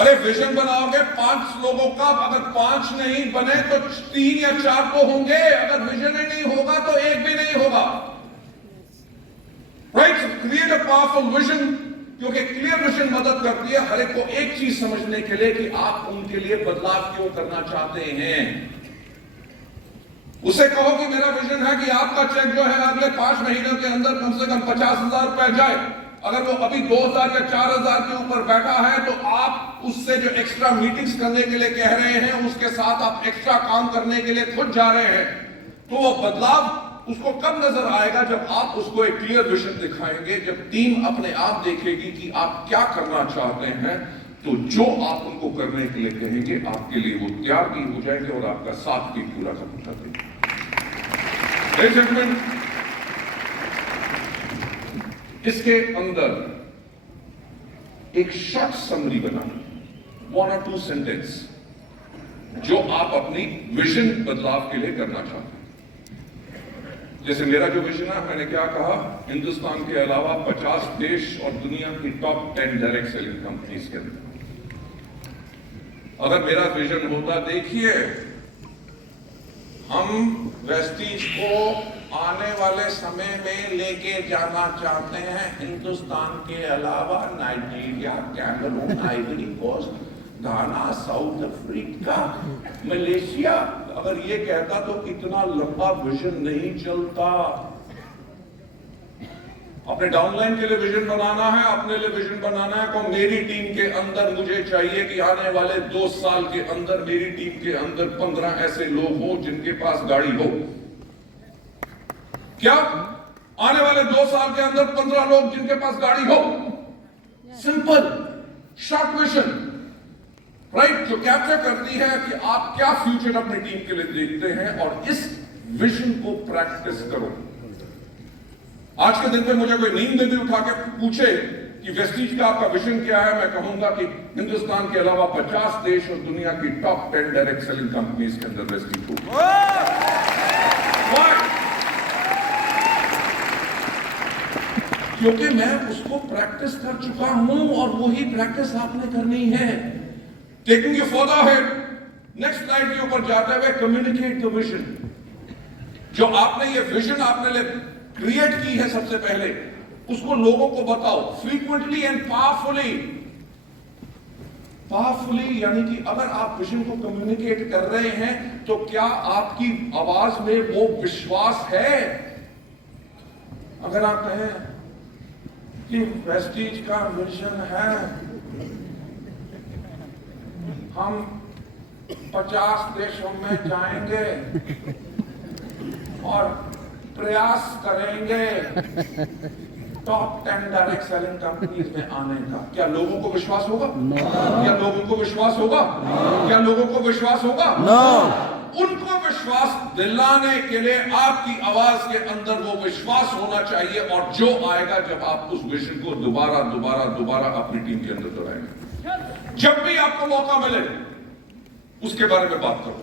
अरे विजन बनाओगे 5 लोगों का, अगर 5 नहीं बने तो 3 या 4 तो होंगे, अगर विजन ही नहीं होगा तो 1 भी नहीं होगा। Right? Create a powerful vision, क्योंकि क्लियर विजन मदद करती है हर एक को एक चीज समझने के लिए कि आप उनके लिए बदलाव क्यों करना चाहते हैं। उसे कहो कि मेरा विजन है कि आपका चेक जो है अगले 5 महीनों के अंदर कम से कम 50,000 रुपए जाए। अगर वो अभी 2,000 या 4,000 के ऊपर बैठा है तो आप उससे जो एक्स्ट्रा मीटिंग्स करने के लिए कह रहे हैं, उसके साथ आप एक्स्ट्रा काम करने के लिए खुद जा रहे हैं। तो वो बदलाव उसको कब नजर आएगा, जब आप उसको एक क्लियर विजन दिखाएंगे, जब टीम अपने आप देखेगी कि आप क्या करना चाहते हैं, तो जो आप उनको करने के लिए कहेंगे आपके लिए वो तैयार भी हो जाएंगे और आपका साथ भी पूरा कर देंगे। इसके अंदर एक शॉर्ट समरी बनानी, 1 or 2 सेंटेंस, जो आप अपनी विजन बदलाव के लिए करना चाहते हैं। जैसे मेरा जो विजन है, मैंने क्या कहा, हिंदुस्तान के अलावा 50 देश और दुनिया की टॉप 10 डायरेक्ट सेलिंग कंपनीज के अंदर। अगर मेरा विजन होता, देखिए हम वेस्टीज को आने वाले समय में लेके जाना चाहते हैं हिंदुस्तान के अलावा नाइजीरिया, कैमरून, आइवरी कोस्ट, घाना, साउथ अफ्रीका, मलेशिया। अगर ये कहता तो इतना लंबा विजन नहीं चलता। अपने डाउनलाइन के लिए विजन बनाना है, अपने लिए विजन बनाना है। तो मेरी टीम के अंदर मुझे चाहिए कि आने वाले 2 साल के अंदर मेरी टीम के अंदर 15 ऐसे लोग हों जिनके पास गाड़ी हो। क्या? आने वाले 2 साल के अंदर 15 लोग जिनके पास गाड़ी हो। Simple short vision, right? जो कैप्चर करती है कि आप क्या फ्यूचर अपनी टीम के लिए देखते हैं, और इस विजन को प्रैक्टिस करो। आज के दिन पे मुझे कोई नींद में भी उठा के पूछे कि वेस्टीज का आपका विजन क्या है, मैं कहूंगा कि हिंदुस्तान के अलावा 50 देश और दुनिया की टॉप 10 डायरेक्ट सेलिंग कंपनीज के अंदर वेस्टीज हो। क्योंकि मैं उसको प्रैक्टिस कर चुका हूं और वही प्रैक्टिस आपने करनी है। टेकिंग यू फर्दर है, नेक्स्ट स्लाइड के ऊपर जाते हुए कम्युनिकेट द विजन। जो आपने ये विजन आपने लिए क्रिएट की है, सबसे पहले उसको लोगों को बताओ फ्रीक्वेंटली एंड पावरफुली। पावरफुली यानी कि अगर आप विजन को कम्युनिकेट कर रहे हैं तो क्या आपकी आवाज में वो विश्वास है? अगर आप कहें कि वेस्टीज का विजन है, हम 50 देशों में जाएंगे और प्रयास करेंगे टॉप 10 डायरेक्ट सेलिंग कंपनीज में आने का, क्या लोगों को विश्वास होगा? क्या लोगों को विश्वास होगा? क्या लोगों को विश्वास होगा? उनको विश्वास दिलाने के लिए आपकी आवाज के अंदर वो विश्वास होना चाहिए, और जो आएगा जब आप उस विजन को दोबारा दोबारा दोबारा अपनी टीम के अंदर दोहराएंगे। जब भी आपको मौका मिले उसके बारे में बात करो,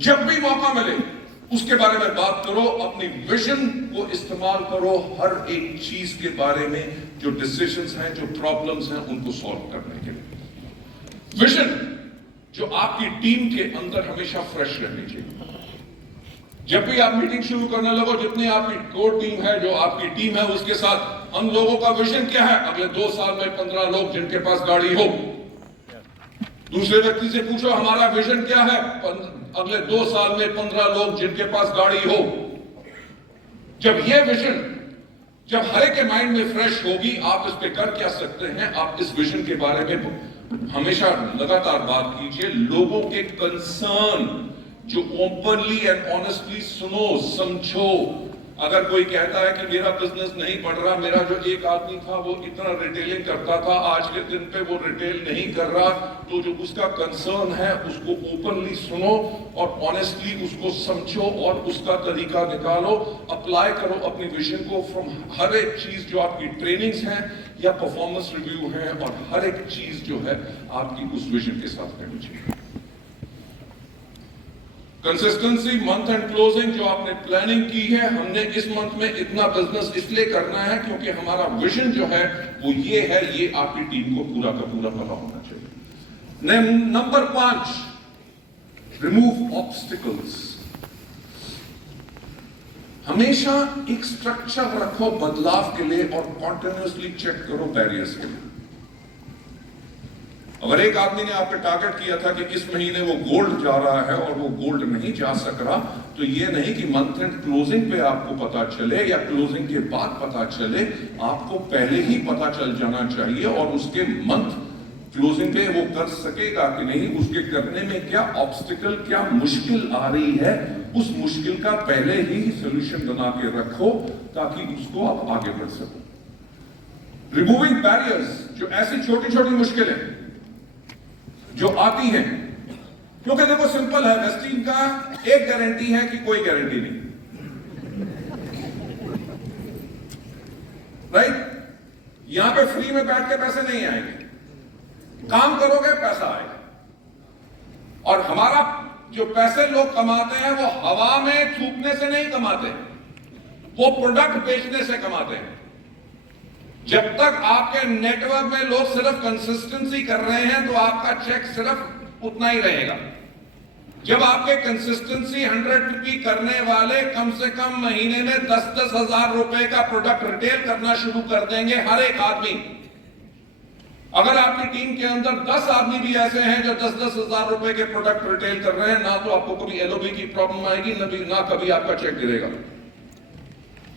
जब भी मौका मिले उसके बारे में बात करो, अपनी विजन को इस्तेमाल करो हर एक चीज के बारे में, जो डिसीजंस हैं, जो प्रॉब्लम्स हैं, उनको सॉल्व करने के लिए। विजन जो आपकी टीम के अंदर हमेशा फ्रेश रहनी चाहिए। जब भी आप मीटिंग शुरू करने लगो, जितनी आपकी कोर टीम है, जो आपकी टीम है, उसके साथ हम लोगों का विजन क्या है, अगले 2 साल में 15 लोग जिनके पास गाड़ी हो। दूसरे व्यक्ति से पूछो हमारा विजन क्या है, अगले 2 साल में 15 लोग जिनके पास गाड़ी हो। जब यह विजन, जब हर एक के माइंड में फ्रेश होगी, आप इस पे कर क्या सकते हैं, आप इस विजन के बारे में हमेशा लगातार बात कीजिए। लोगों के कंसर्न जो ओपनली एंड ऑनेस्टली सुनो, समझो। अगर कोई कहता है कि मेरा बिजनेस नहीं बढ़ रहा, मेरा जो एक आदमी था वो इतना रिटेलिंग करता था, आज के दिन पे वो रिटेल नहीं कर रहा, तो जो उसका कंसर्न है उसको ओपनली सुनो और ऑनेस्टली उसको समझो और उसका तरीका निकालो, अप्लाई करो अपनी विजन को। फ्रॉम हर एक चीज जो आपकी ट्रेनिंग्स हैं या परफॉर्मेंस रिव्यू है, और हर एक चीज जो है आपकी उस विजन के साथ करनी चाहिए। कंसिस्टेंसी, मंथ एंड क्लोजिंग जो आपने प्लानिंग की है, हमने इस मंथ में इतना बिजनेस इसलिए करना है क्योंकि हमारा विजन जो है वो ये है, ये आपकी टीम को पूरा का पूरा पता होना चाहिए। Number 5, remove obstacles. हमेशा एक स्ट्रक्चर रखो बदलाव के लिए और कॉन्टिन्यूसली चेक करो बैरियर्स के लिए। अगर एक आदमी ने आपके टारगेट किया था कि इस महीने वो गोल्ड जा रहा है और वो गोल्ड नहीं जा सक रहा, तो ये नहीं कि मंथ एंड क्लोजिंग पे आपको पता चले या क्लोजिंग के बाद पता चले, आपको पहले ही पता चल जाना चाहिए और उसके मंथ क्लोजिंग पे वो कर सकेगा कि नहीं, उसके करने में क्या ऑब्स्टिकल, क्या मुश्किल आ रही है, उस मुश्किल का पहले ही सोल्यूशन बना के रखो ताकि उसको आप आगे बढ़ सको। रिमूविंग बैरियर्स, जो ऐसी छोटी छोटी मुश्किलें जो आती हैं, क्योंकि देखो सिंपल है, वेस्टीज का एक गारंटी है कि कोई गारंटी नहीं, राइट? यहां पे फ्री में बैठ के पैसे नहीं आएंगे, काम करोगे पैसा आएगा। और हमारा जो पैसे लोग कमाते हैं वो हवा में थूकने से नहीं कमाते, वो प्रोडक्ट बेचने से कमाते हैं। जब तक आपके नेटवर्क में लोग सिर्फ कंसिस्टेंसी कर रहे हैं तो आपका चेक सिर्फ उतना ही रहेगा। जब आपके कंसिस्टेंसी 100 रुपये करने वाले कम से कम महीने में 10-10 हजार रुपए का प्रोडक्ट रिटेल करना शुरू कर देंगे हर एक आदमी। अगर आपकी टीम के अंदर 10 आदमी भी ऐसे हैं जो 10-10 हजार रुपए के प्रोडक्ट रिटेल कर रहे हैं, ना तो आपको कभी एलओबी की प्रॉब्लम आएगी, ना कभी आपका चेक गिरेगा।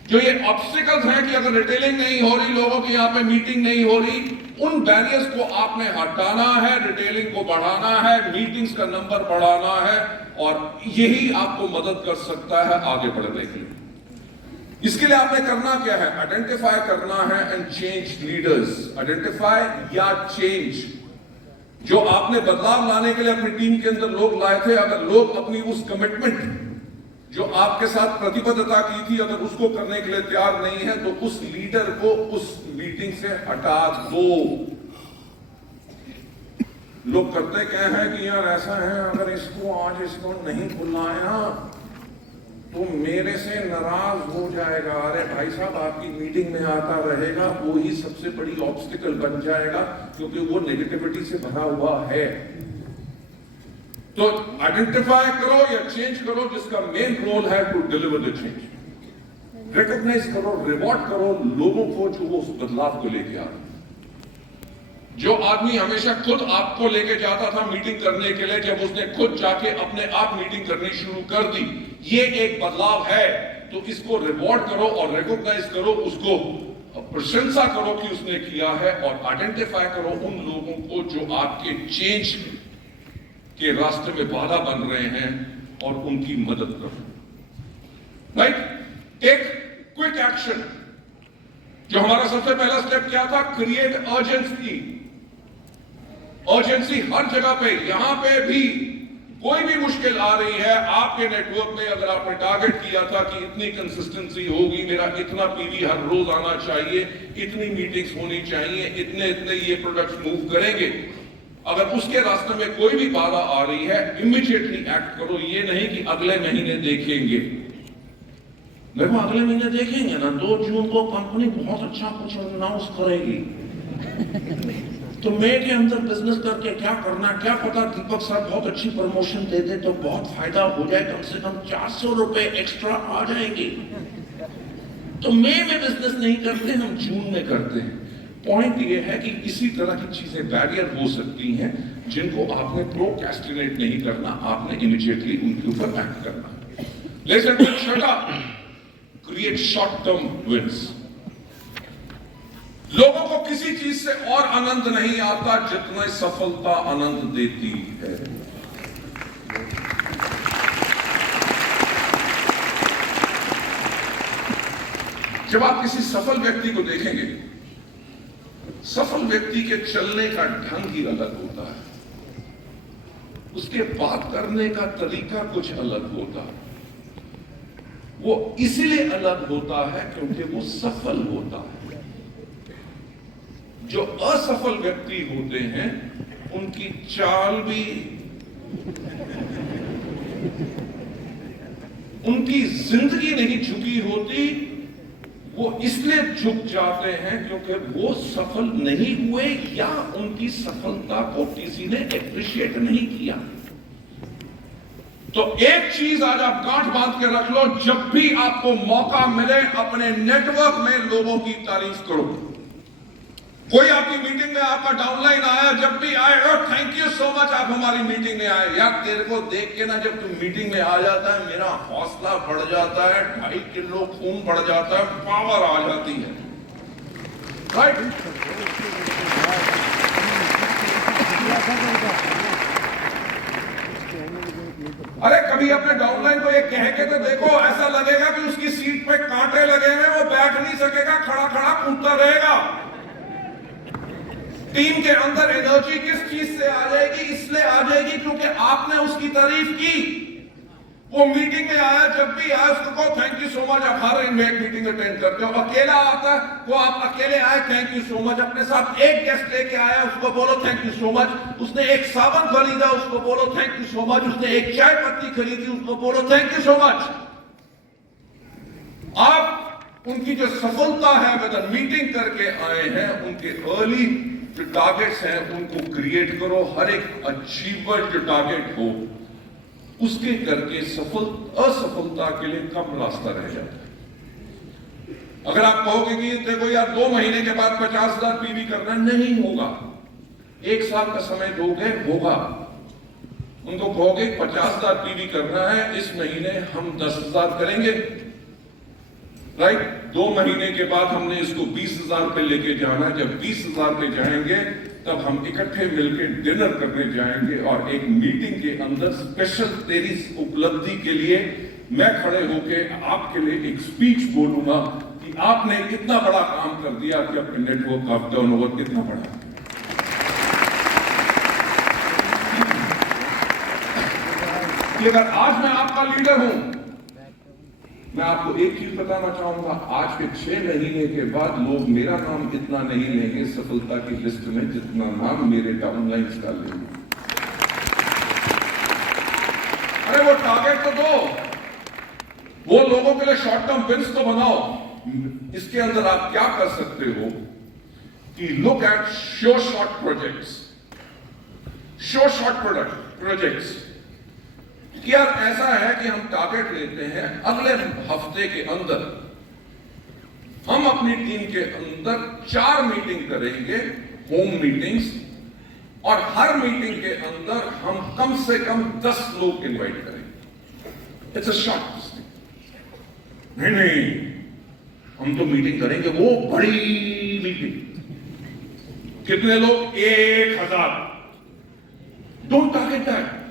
जो ये ऑब्स्टिकल्स हैं कि अगर रिटेलिंग नहीं हो रही, लोगों की यहाँ पे मीटिंग नहीं हो रही, उन बैरियर्स को आपने हटाना है, रिटेलिंग को बढ़ाना है, मीटिंग्स का नंबर बढ़ाना है, और यही आपको मदद कर सकता है आगे बढ़ने के लिए। इसके लिए आपने करना क्या है, आइडेंटिफाई करना है एंड चेंज लीडर्स। आइडेंटिफाई या चेंज, जो आपने बदलाव लाने के लिए अपनी टीम के अंदर लोग लाए थे, अगर लोग अपनी उस कमिटमेंट जो आपके साथ प्रतिबद्धता की थी, अगर उसको करने के लिए तैयार नहीं है तो उस लीडर को उस मीटिंग से हटा दो। लोग करते क्या है कि यार ऐसा है, अगर इसको आज इसको नहीं बुलाया तो मेरे से नाराज हो जाएगा। अरे भाई साहब, आपकी मीटिंग में आता रहेगा, वो ही सबसे बड़ी ऑब्स्टिकल बन जाएगा, क्योंकि वो नेगेटिविटी से भरा हुआ है। तो आइडेंटिफाई करो या चेंज करो जिसका मेन रोल है to deliver the change. Recognise करो, रिवॉर्ड करो लोगों को जो वो उस बदलाव को लेके आ रहे। जो आदमी हमेशा खुद आपको लेके जाता था मीटिंग करने के लिए, जब उसने खुद जाके अपने आप मीटिंग करनी शुरू कर दी, ये एक बदलाव है। तो इसको रिवॉर्ड करो और रिकॉग्नाइज करो, उसको प्रशंसा करो कि उसने किया है, और आइडेंटिफाई करो उन लोगों को जो आपके चेंज के रास्ते में बाधा बन रहे हैं और उनकी मदद करो। राइट? Take quick action. जो हमारा सबसे पहला स्टेप क्या था? Create urgency. अर्जेंसी हर जगह पे, यहां पे भी कोई भी मुश्किल आ रही है आपके नेटवर्क में, अगर आपने टारगेट किया था कि इतनी कंसिस्टेंसी होगी, मेरा इतना पीवी हर रोज आना चाहिए, इतनी मीटिंग्स होनी चाहिए, इतने इतने ये प्रोडक्ट्स मूव करेंगे, अगर उसके रास्ते में कोई भी बाधा आ रही है, इमीडिएटली एक्ट करो। ये नहीं कि अगले महीने देखेंगे। देखो, अगले महीने देखेंगे ना, 2 जून को कंपनी बहुत अच्छा कुछ अनाउंस करेगी, तो मई के अंदर बिजनेस करके क्या करना, क्या पता दीपक सर बहुत अच्छी प्रमोशन दे दे तो बहुत फायदा हो जाए, कम से कम 400 रुपए एक्स्ट्रा आ जाएंगे। तो मई में बिजनेस नहीं करते, हम जून में करते हैं। पॉइंट ये है कि इसी तरह की चीजें बैरियर हो सकती हैं जिनको आपने प्रोक्रेस्टिनेट नहीं करना, आपने इमीडिएटली उनके ऊपर एक्ट करना। लेसन छठा, क्रिएट शॉर्ट टर्म विन्स। लोगों को किसी चीज से और आनंद नहीं आता जितना सफलता आनंद देती है। जब आप किसी सफल व्यक्ति को देखेंगे, सफल व्यक्ति के चलने का ढंग ही अलग होता है, उसके बात करने का तरीका कुछ अलग होता है। वो इसलिए अलग होता है क्योंकि वो सफल होता है। जो असफल व्यक्ति होते हैं उनकी चाल भी, उनकी जिंदगी नहीं झुकी होती, वो इसलिए झुक जाते हैं क्योंकि वो सफल नहीं हुए या उनकी सफलता को किसी ने एप्रिशिएट नहीं किया। तो एक चीज आज आप गांठ बांध के रख लो, जब भी आपको मौका मिले अपने नेटवर्क में लोगों की तारीफ करो। कोई आपकी मीटिंग में आपका डाउनलाइन आया, जब भी आए, थैंक यू सो मच आप हमारी मीटिंग में आए। यार तेरे को देख के ना, जब तुम मीटिंग में आ जाता है, मेरा हौसला बढ़ जाता है, 2.5 किलो खून बढ़ जाता है, पावर आ जाती है। राइट? अरे कभी अपने डाउनलाइन को एक कह के तो देखो, ऐसा लगेगा कि उसकी सीट पे कांटे लगे हैं, वो बैठ नहीं सकेगा, खड़ा खड़ा कूदता रहेगा। टीम के अंदर एनर्जी किस चीज से आ जाएगी? इसलिए आ जाएगी क्योंकि आपने उसकी तारीफ की। वो मीटिंग में आया, जब भी आया उसको कहो थैंक यू सो मच। आप हर मीटिंग अटेंड करते हो, अकेला आता है वो, आप अकेले आए थैंक यू सो मच। अपने साथ एक गेस्ट लेके आया, उसको बोलो थैंक यू सो मच। उसने एक साबुन खरीदा, उसको बोलो थैंक यू सो मच। उसने एक चाय पत्ती खरीदी, उसको बोलो थैंक यू सो मच। आप उनकी जो सफलता है, मतलब मीटिंग करके आए हैं, उनके अर्ली जो टारगेट्स हैं उनको क्रिएट करो। हर एक अचीवर जो टारगेट हो उसके करके असफलता के लिए कम रास्ता रह जाता है। अगर आप कहोगे कि देखो यार 2 महीने के बाद 50,000 पीवी करना, नहीं होगा। 1 साल का समय दोगे, होगा। उनको कहोगे 50,000 पीवी करना है, इस महीने हम 10,000 करेंगे। राइट? 2 महीने के बाद हमने इसको 20,000 पे लेके जाना है। जब 20,000 पे जाएंगे तब हम इकट्ठे मिलकर डिनर करने जाएंगे और एक मीटिंग के अंदर स्पेशल तेरी उपलब्धि के लिए मैं खड़े होके आपके लिए एक स्पीच बोलूंगा कि आपने इतना बड़ा काम कर दिया कि अपने नेटवर्क का टर्नओवर कितना बढ़ा। अगर आज मैं आपका लीडर हूं मैं आपको एक चीज बताना चाहूंगा, आज के 6 महीने के बाद लोग मेरा नाम इतना नहीं लेंगे सफलता की लिस्ट में जितना नाम मेरे डाउनलाइंस का लेंगे। अरे वो टारगेट तो दो, वो लोगों के लिए शॉर्ट टर्म विंस तो बनाओ। इसके अंदर आप क्या कर सकते हो कि look at show short projects, show short projects. यार ऐसा है कि हम टारगेट लेते हैं अगले हफ्ते के अंदर हम अपनी टीम के अंदर 4 मीटिंग करेंगे, होम मीटिंग्स, और हर मीटिंग के अंदर हम कम से कम 10 लोग इनवाइट करेंगे। It's a short. नहीं, हम तो मीटिंग करेंगे वो बड़ी मीटिंग। कितने लोग? 1000। Don't target that.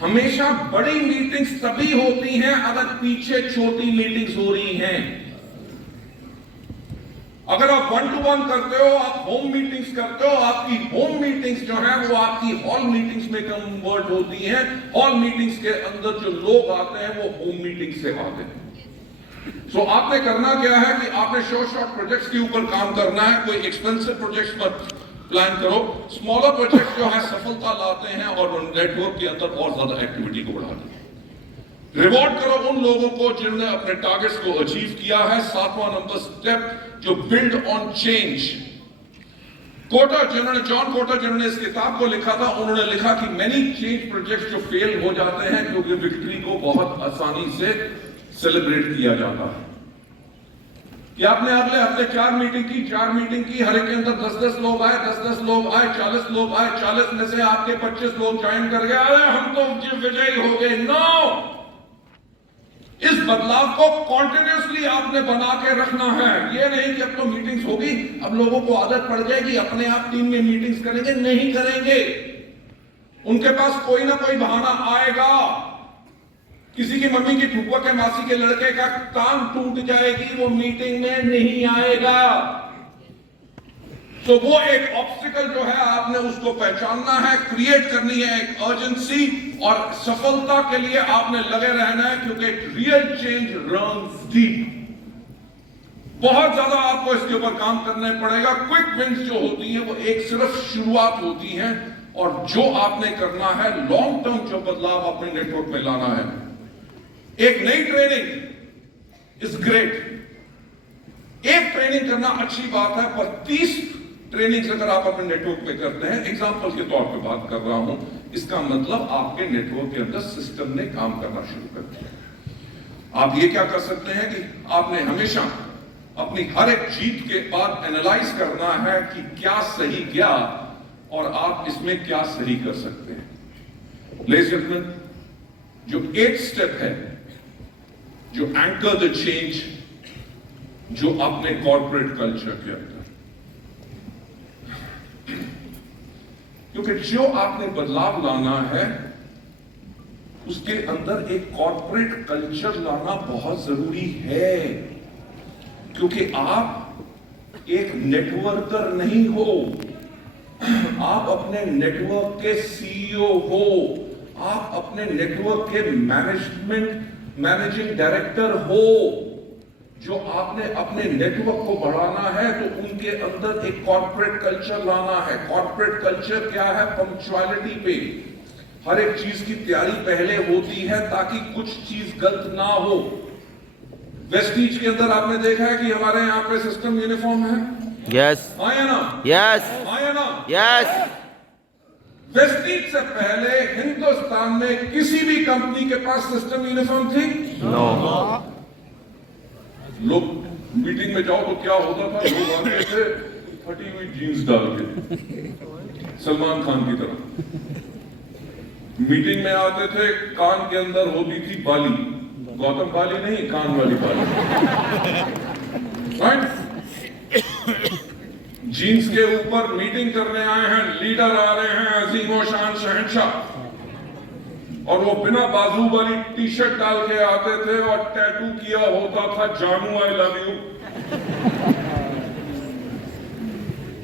हमेशा बड़ी मीटिंग्स तभी होती हैं अगर पीछे छोटी मीटिंग्स हो रही हैं। अगर आप 1 to 1 करते हो, आप होम मीटिंग्स करते हो, आपकी होम मीटिंग्स जो है वो आपकी हॉल मीटिंग्स में कन्वर्ट होती हैं। हॉल मीटिंग्स के अंदर जो लोग आते हैं वो होम मीटिंग से आते हैं। सो आपने करना क्या है कि आपने शॉर्ट प्रोजेक्ट्स के ऊपर काम करना है। कोई एक्सपेंसिव प्रोजेक्ट्स पर प्लान करो, स्मॉलर प्रोजेक्ट जो है सफलता लाते हैं और नेटवर्क के अंदर और ज्यादा एक्टिविटी को बढ़ाते हैं। रिवॉर्ड करो उन लोगों को जिन्होंने अपने टारगेट्स को अचीव किया है। 7वां नंबर स्टेप जो बिल्ड ऑन चेंज। जॉन कोटर जिन्होंने इस किताब को लिखा था, उन्होंने लिखा कि मेनी चेंज प्रोजेक्ट्स जो फेल हो जाते हैं क्योंकि विक्ट्री को बहुत आसानी से सेलिब्रेट किया जाता है। कि आपने अगले हफ्ते 4 मीटिंग की, हर एक के अंदर 10-10 लोग आए, 10-10 लोग आए, 40 लोग आए, 40 में से आपके 25 लोग ज्वाइन कर गए। अरे हम तो विजयी हो गए। नो, इस बदलाव को कॉन्टिन्यूसली आपने बना के रखना है। ये नहीं कि अब तो मीटिंग्स होगी, अब लोगों को आदत पड़ जाएगी, अपने आप टीम में मीटिंग्स करेंगे। नहीं करेंगे, उनके पास कोई ना कोई बहाना आएगा। किसी की मम्मी की फूफा के मासी के लड़के का टांग टूट जाएगी, वो मीटिंग में नहीं आएगा। तो वो एक ऑब्स्टिकल जो है आपने उसको पहचानना है, क्रिएट करनी है एक अर्जेंसी, और सफलता के लिए आपने लगे रहना है क्योंकि रियल चेंज रन्स डीप। बहुत ज्यादा आपको इसके ऊपर काम करना पड़ेगा। क्विक विंस जो होती हैं वो एक सिर्फ शुरुआत होती हैं, और जो आपने करना है लॉन्ग टर्म जो बदलाव अपने नेटवर्क में लाना है। एक नई ट्रेनिंग इज ग्रेट। एक ट्रेनिंग करना अच्छी बात है, पर 30 ट्रेनिंग्स अगर आप अपने नेटवर्क में करते हैं, एग्जांपल के तौर पे बात कर रहा हूं, इसका मतलब आपके नेटवर्क के अंदर सिस्टम ने काम करना शुरू कर दिया। आप ये क्या कर सकते हैं कि आपने हमेशा अपनी हर एक जीत के बाद एनालाइज करना है कि क्या सही गया और आप इसमें क्या सही कर सकते हैं। लेडीज एंड जेंटलमैन, जो 8th स्टेप है, जो एंकर द चेंज, जो अपने कॉर्पोरेट कल्चर के अंदर, क्योंकि जो आपने बदलाव लाना है उसके अंदर एक कॉर्पोरेट कल्चर लाना बहुत जरूरी है। क्योंकि आप एक नेटवर्कर नहीं हो, आप अपने नेटवर्क के सीईओ हो, आप अपने नेटवर्क के मैनेजिंग डायरेक्टर हो। जो आपने अपने नेटवर्क को बढ़ाना है तो उनके अंदर एक कॉर्पोरेट कल्चर लाना है। कॉर्पोरेट कल्चर क्या है? पंक्चुअलिटी पे हर एक चीज की तैयारी पहले होती है ताकि कुछ चीज गलत ना हो। वेस्टीज के अंदर आपने देखा है कि हमारे यहाँ पे सिस्टम यूनिफॉर्म है। यस। आया ना? यस। आया ना? यस। वेस्टीज से पहले हिंदुस्तान में किसी भी कंपनी के पास सिस्टम यूनिफॉर्म थी? नो। लोग मीटिंग में जाओ तो क्या होता था? लोग आते थे फटी हुई जीन्स डाल के, सलमान खान की तरह। मीटिंग में आते थे, कान के अंदर होती थी बाली, गौतम बाली नहीं, कान वाली बाली। जीन्स के ऊपर मीटिंग करने आए हैं, लीडर आ रहे हैं, अजीम शान शहंशाह, और वो बिना बाजू वाली टी शर्ट डाल के आते थे और टैटू किया होता था जानू आई लव यू।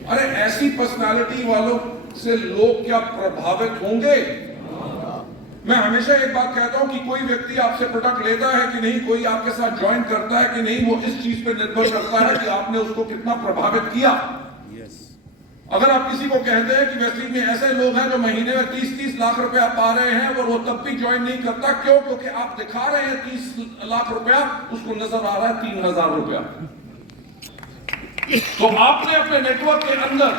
अरे ऐसी पर्सनालिटी वालों से लोग क्या प्रभावित होंगे? मैं हमेशा एक बात कहता हूं कि कोई व्यक्ति आपसे प्रोडक्ट लेता है कि नहीं, कोई आपके साथ ज्वाइन करता है कि नहीं, वो इस चीज पे निर्भर करता है कि आपने उसको कितना प्रभावित किया। अगर आप किसी को कहते हैं कि वेस्टइंडीज में ऐसे लोग हैं जो महीने में 30-30 लाख रुपया पा रहे हैं और वो तब भी ज्वाइन नहीं करता, क्यों? क्योंकि आप दिखा रहे हैं 30 लाख रुपया, उसको नजर आ रहा है 3000 रुपया। तो आपने अपने नेटवर्क के अंदर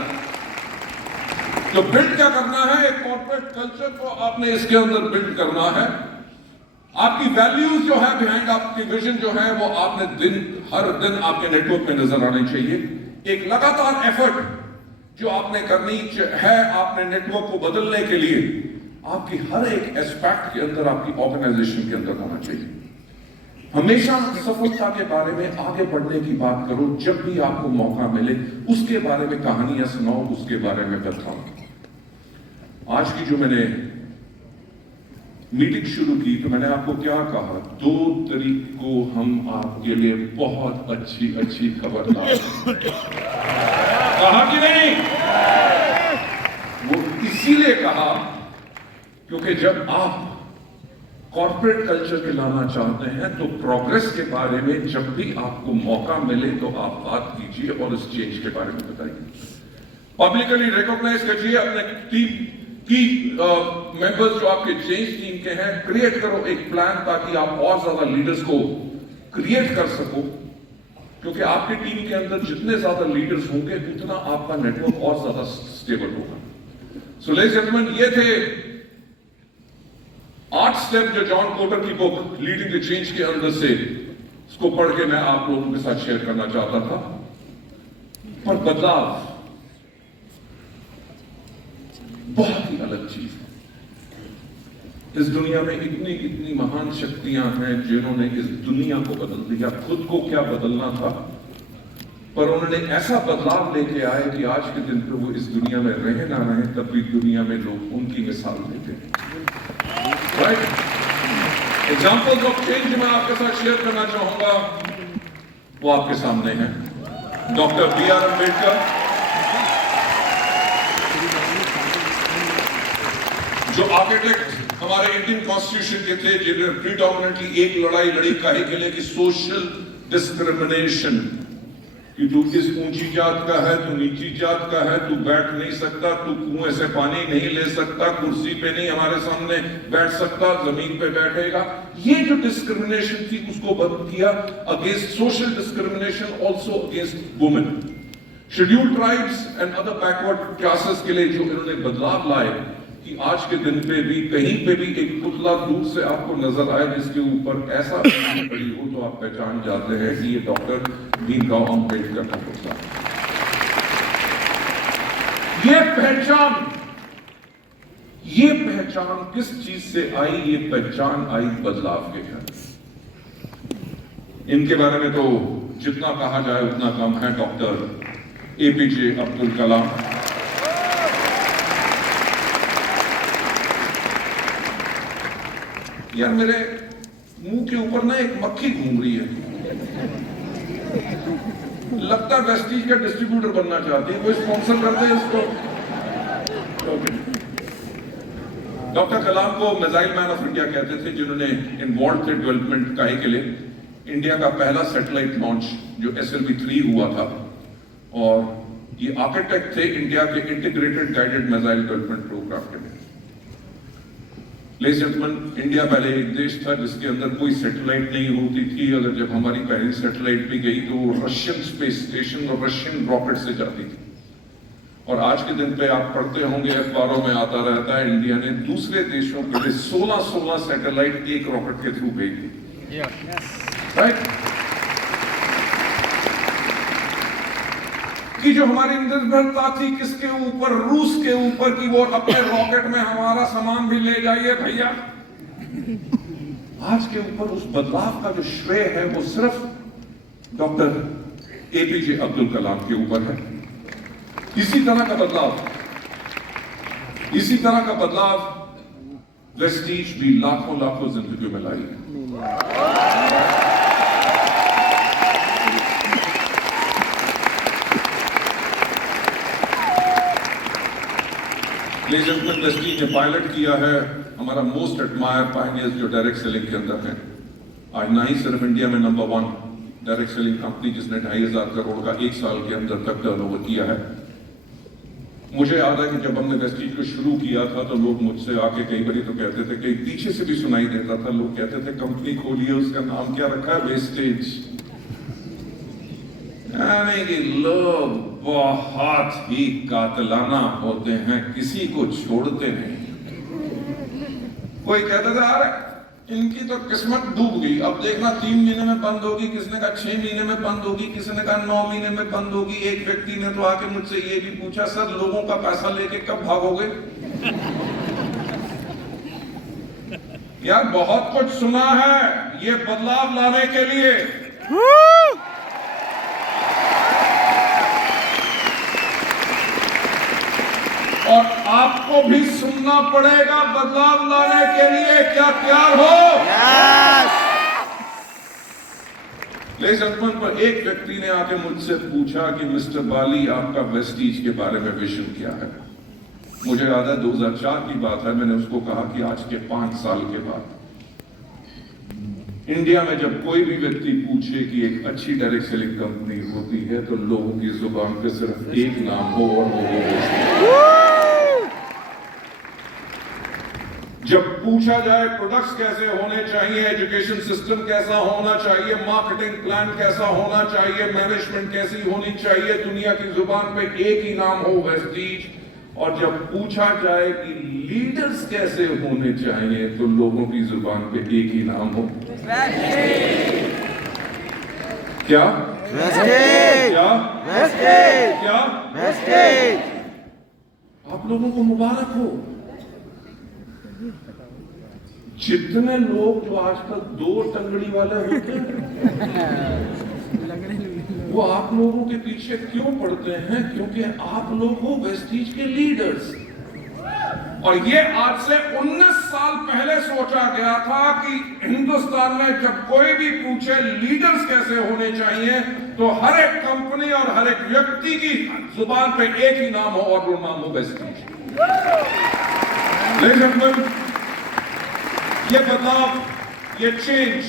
जो बिल्ड क्या करना है, एक कॉर्पोरेट कल्चर को आपने इसके अंदर बिल्ड करना है। आपकी वैल्यूज जो है बिहाइंड आपकी विजन जो है वो आपने हर दिन आपके नेटवर्क में नजर आनी चाहिए। एक लगातार एफर्ट जो आपने करनी है आपने नेटवर्क को बदलने के लिए, आपकी हर एक एस्पेक्ट के अंदर, आपकी ऑर्गेनाइजेशन के अंदर होना चाहिए। हमेशा सफलता के बारे में आगे बढ़ने की बात करो, जब भी आपको मौका मिले उसके बारे में कहानियां सुनाओ, उसके बारे में बताओ। आज की जो मैंने मीटिंग शुरू की तो मैंने आपको क्या कहा, 2 तारीख को हम आपके लिए बहुत अच्छी खबर ला कहा कि नहीं? वो इसीलिए कहा क्योंकि जब आप कॉर्पोरेट कल्चर के लाना चाहते हैं तो प्रोग्रेस के बारे में जब भी आपको मौका मिले तो आप बात कीजिए और इस चेंज के बारे में बताइए। पब्लिकली रिकॉग्नाइज कीजिए अपने टीम की मेंबर्स जो आपके चेंज टीम के हैं, क्रिएट करो एक प्लान ताकि आप और ज्यादा लीडर्स को क्रिएट कर सको, क्योंकि आपकी टीम के अंदर जितने ज्यादा लीडर्स होंगे उतना आपका नेटवर्क और ज्यादा स्टेबल होगा। सो लेडीज एंड जेंटलमैन, ये थे 8 स्टेप जो जॉन कोटर की बुक लीडिंग द चेंज के अंदर से इसको पढ़ के मैं आप लोगों के साथ शेयर करना चाहता था। पर बदलाव बहुत ही अलग चीज है। इस दुनिया में इतनी महान शक्तियां हैं जिन्होंने इस दुनिया को बदल दिया। खुद को क्या बदलना था, पर उन्होंने ऐसा बदलाव लेके आए कि आज के दिन पे वो इस दुनिया में रहे ना रहे तब भी दुनिया में लोग उनकी मिसाल देते हैं। राइट? एग्जाम्पल्स ऑफ चेंज मैं आपके साथ शेयर करना चाहूंगा, वो आपके सामने है। Doctor B.R. अम्बेडकर जो आर्किटेक्ट हमारे इंडियन कॉन्स्टिट्यूशन के थे, जिन्होंने प्रीडोमिनेंटली एक लड़ाई लड़ी काहे के लिए कि सोशल डिस्क्रिमिनेशन, कि तू इस ऊंची जात का है, तू नीची जात का है, तू बैठ नहीं सकता, तू कुएं से पानी नहीं ले सकता, कुर्सी पे नहीं हमारे सामने बैठ सकता, जमीन पे बैठेगा। ये जो डिस्क्रिमिनेशन थी उसको बंद किया, against social discrimination, also against women, scheduled tribes and other backward classes के लिए जो इन्होंने बदलाव लाए कि आज के दिन पे भी कहीं पे भी एक पुतला दूर से आपको नजर आए जिसके ऊपर ऐसा पड़ी हो तो आप पहचान जाते हैं कि ये डॉक्टर भीमराव अम्बेडकर का पुतला। ये पहचान किस चीज से आई? ये पहचान आई बदलाव के घर। इनके बारे में तो जितना कहा जाए उतना कम है। डॉक्टर APJ अब्दुल कलाम, यार मेरे मुंह के ऊपर ना एक मक्खी घूम रही है, लगता है वेस्टीज का डिस्ट्रीब्यूटर बनना चाहती है, कोई स्पॉन्सर करते हैं इसको। डॉक्टर कलाम को मिसाइल मैन ऑफ इंडिया कहते थे, जिन्होंने इन्वॉल्व थे डेवलपमेंट काहे के लिए। इंडिया का पहला सैटेलाइट लॉन्च जो SLV-3 हुआ था, और ये आर्किटेक्ट थे इंडिया के integrated guided missile development programme के लिए। लेडीज एंड जेंटलमैन, इंडिया पहले एक देश था जिसके अंदर कोई सैटेलाइट नहीं होती थी। अगर जब हमारी पहली सैटेलाइट भी गई तो वो रशियन स्पेस स्टेशन और रशियन रॉकेट से जाती थी। और आज के दिन पे आप पढ़ते होंगे, अखबारों में आता रहता है, इंडिया ने दूसरे देशों के लिए 16 सैटेलाइट एक रॉकेट के थ्रू भेजी। राइट? कि जो हमारी निर्भरता थी किसके ऊपर? रूस के ऊपर, कि वो अपने रॉकेट में हमारा सामान भी ले जाइए भैया। आज के ऊपर उस बदलाव का जो श्रेय है वो सिर्फ डॉक्टर APJ अब्दुल कलाम के ऊपर है। इसी तरह का बदलाव वेस्टीज भी लाखों जिंदगियों में लाई है। वेस्टीज ने पायलट किया है हमारा मोस्ट एडमायर पायनियर्स जो डायरेक्ट सेलिंग के अंदर है, आज ना ही सिर्फ इंडिया में नंबर 1 डायरेक्ट सेलिंग कंपनी जिसने 2,500 करोड़ का 1 साल के अंदर तक टर्नओवर किया है। मुझे याद है कि जब हमने वेस्टीज को शुरू किया था तो लोग मुझसे आके कई बार तो कहते थे, कई पीछे से भी सुनाई देता था, लोग कहते थे कंपनी खोलिए, उसका नाम क्या रखा है, वेस्टेज। यानी कि लोग बहुत ही कातलाना होते हैं, किसी को छोड़ते नहीं। कोई कहता था अरे इनकी तो किस्मत डूब गई, अब देखना 3 महीने में बंद होगी, किसने कहा 6 महीने में बंद होगी, किसी ने कहा 9 महीने में बंद होगी। एक व्यक्ति ने तो आके मुझसे ये भी पूछा, सर लोगों का पैसा लेके कब भागोगे? यार बहुत कुछ सुना है ये बदलाव लाने के लिए, और आपको भी सुनना पड़ेगा बदलाव लाने के लिए। क्या तैयार हो? लेडीज एंड जेंटलमैन, पर एक व्यक्ति ने आके मुझसे पूछा कि मिस्टर बाली आपका वेस्टीज के बारे में विजन क्या है। मुझे याद है 2004 की बात है, मैंने उसको कहा कि आज के 5 साल के बाद इंडिया में जब कोई भी व्यक्ति पूछे कि एक अच्छी डायरेक्ट सेलिंग कंपनी होती है तो लोगों की जुबान पे सिर्फ एक नाम हो और वो वेस्टीज। जब पूछा जाए प्रोडक्ट्स कैसे होने चाहिए, एजुकेशन सिस्टम कैसा होना चाहिए, मार्केटिंग प्लान कैसा होना चाहिए, मैनेजमेंट कैसी होनी चाहिए, दुनिया की जुबान पे एक ही नाम हो, वेस्टीज। और जब पूछा जाए कि लीडर्स कैसे होने चाहिए तो लोगों की जुबान पे एक ही नाम हो, क्या? वेस्टेज। क्या? वेस्टेज। क्या? वेस्टेज। आप लोगों को मुबारक हो। जितने लोग जो आजकल 2 टंगड़ी वाले होते हैं वो आप लोगों के पीछे क्यों पड़ते हैं? क्योंकि आप लोग हो वेस्टीज के लीडर्स। और ये आज से 19 साल पहले सोचा गया था कि हिंदुस्तान में जब कोई भी पूछे लीडर्स कैसे होने चाहिए तो हर एक कंपनी और हर एक व्यक्ति की जुबान पे एक ही नाम हो और वो नाम हो वेस्टीज। लेडीज एंड जेंटलमैन, ये बदलाव, ये चेंज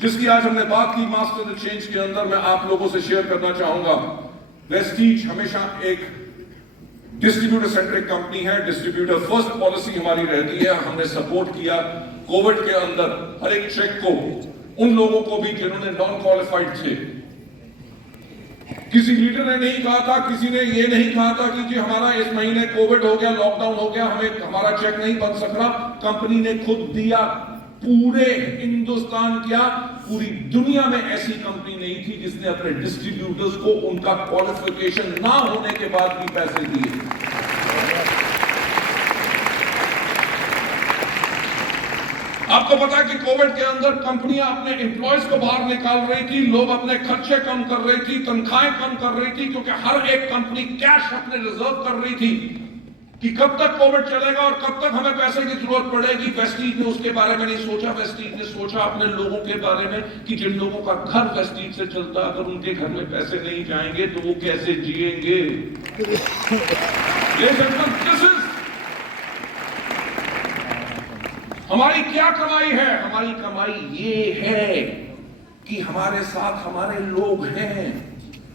जिसकी आज हमने बात की मास्टर द चेंज के अंदर, मैं आप लोगों से शेयर करना चाहूंगा। वेस्टीज हमेशा एक डिस्ट्रीब्यूटर सेंट्रिक कंपनी है, डिस्ट्रीब्यूटर फर्स्ट पॉलिसी हमारी रहती है। हमने सपोर्ट किया कोविड के अंदर हर एक चेक को उन लोगों को भी जिन्होंने नॉन क्वालिफाइड थे। किसी लीडर ने नहीं कहा था, किसी ने ये नहीं कहा था कि जी हमारा इस महीने कोविड हो गया, लॉकडाउन हो गया, हमें हमारा चेक नहीं बन सक रहा। कंपनी ने खुद दिया, पूरे हिंदुस्तान क्या पूरी दुनिया में ऐसी कंपनी नहीं थी जिसने अपने डिस्ट्रीब्यूटर्स को उनका क्वालिफिकेशन ना होने के बाद भी पैसे दिए। आपको पता है कि कोविड के अंदर कंपनियां अपने एम्प्लॉयज को बाहर निकाल रही थी, लोग अपने खर्चे कम कर रही थी, तनख्वाहें कम कर रही थी, क्योंकि हर एक कंपनी कैश अपने रिजर्व कर रही थी कि कब तक कोविड चलेगा और कब तक हमें पैसे की जरूरत पड़ेगी। वेस्टीज ने उसके बारे में नहीं सोचा, वेस्टीज ने सोचा अपने लोगों के बारे में कि जिन लोगों का घर वेस्टीज से चलता, अगर उनके घर में पैसे नहीं जाएंगे तो वो कैसे जिएंगे। हमारी क्या कमाई है? हमारी कमाई ये है कि हमारे साथ हमारे लोग हैं।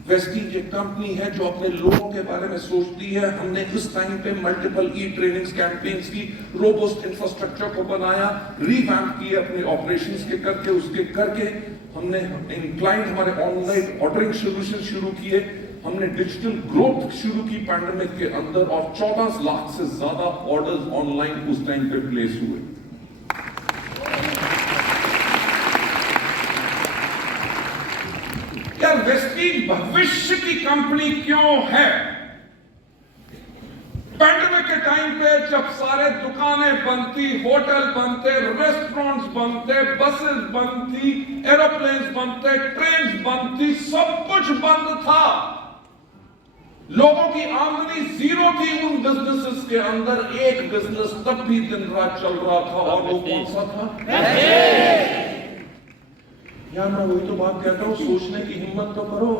वेस्टीज एक कंपनी है जो अपने लोगों के बारे में सोचती है। हमने इस टाइम पे मल्टीपल ई-ट्रेनिंग्स कैंपेन्स की, रोबस्ट इंफ्रास्ट्रक्चर को बनाया, रिवैम्प किए अपने ऑपरेशंस के करके, उसके करके हमने क्लाइंट हमारे ऑनलाइन ऑर्डरिंग सोल्यूशन शुरू किए, हमने डिजिटल ग्रोथ शुरू की पैंडेमिक के अंदर और 14 लाख से ज्यादा ऑर्डर्स ऑनलाइन उस टाइम पे प्लेस हुए। यार वेस्टीज भविष्य की कंपनी क्यों है? पैंडेमिक के टाइम पे जब सारे दुकानें बंद थी, होटल बंद थे, रेस्टोरेंट्स बंद थे, बसेस बंद थी, एरोप्लेन्स बंद थे, ट्रेन्स बंद थी, सब कुछ बंद था, लोगों की आमदनी जीरो थी उन बिजनेसेस के अंदर। एक बिजनेस तब भी दिन रात चल रहा था और वो कौन सा था? यार मैं वही तो बात कहता हूं, सोचने की हिम्मत तो करो।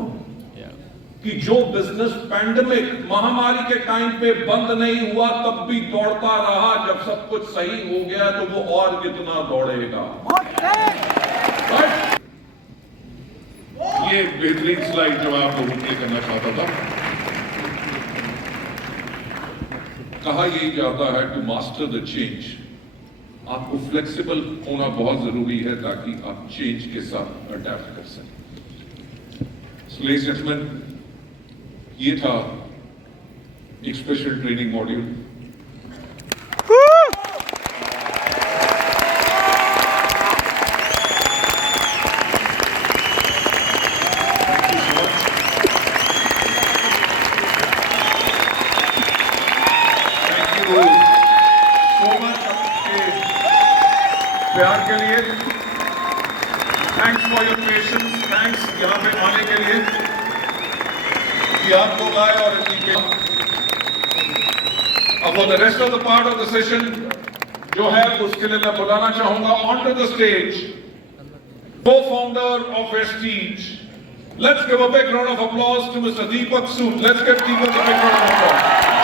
कि जो बिजनेस पैंडेमिक महामारी के टाइम पे बंद नहीं हुआ तब भी दौड़ता रहा, जब सब कुछ सही हो गया तो वो और कितना दौड़ेगा। Right? ये बेहतरीन स्लाइड जो आपको प्ले करना चाहता था। कहा यही जाता है टू मास्टर द चेंज, आपको फ्लेक्सिबल होना बहुत जरूरी है ताकि आप चेंज के साथ अडेप्ट कर सकें। लेडीज एंड जेंटलमैन, ये था एक स्पेशल ट्रेनिंग मॉड्यूल। प्यार के लिए thanks for your patience, thanks यहां पे आने के लिए कि आप लोग आए और इतनी। अब for the rest of the part of the session जो है उसके लिए मैं बुलाना चाहूंगा on to the stage co-founder of Vestige. Let's give a big round of applause to Mr. Deepak Sood. Let's give Deepak a big round of applause.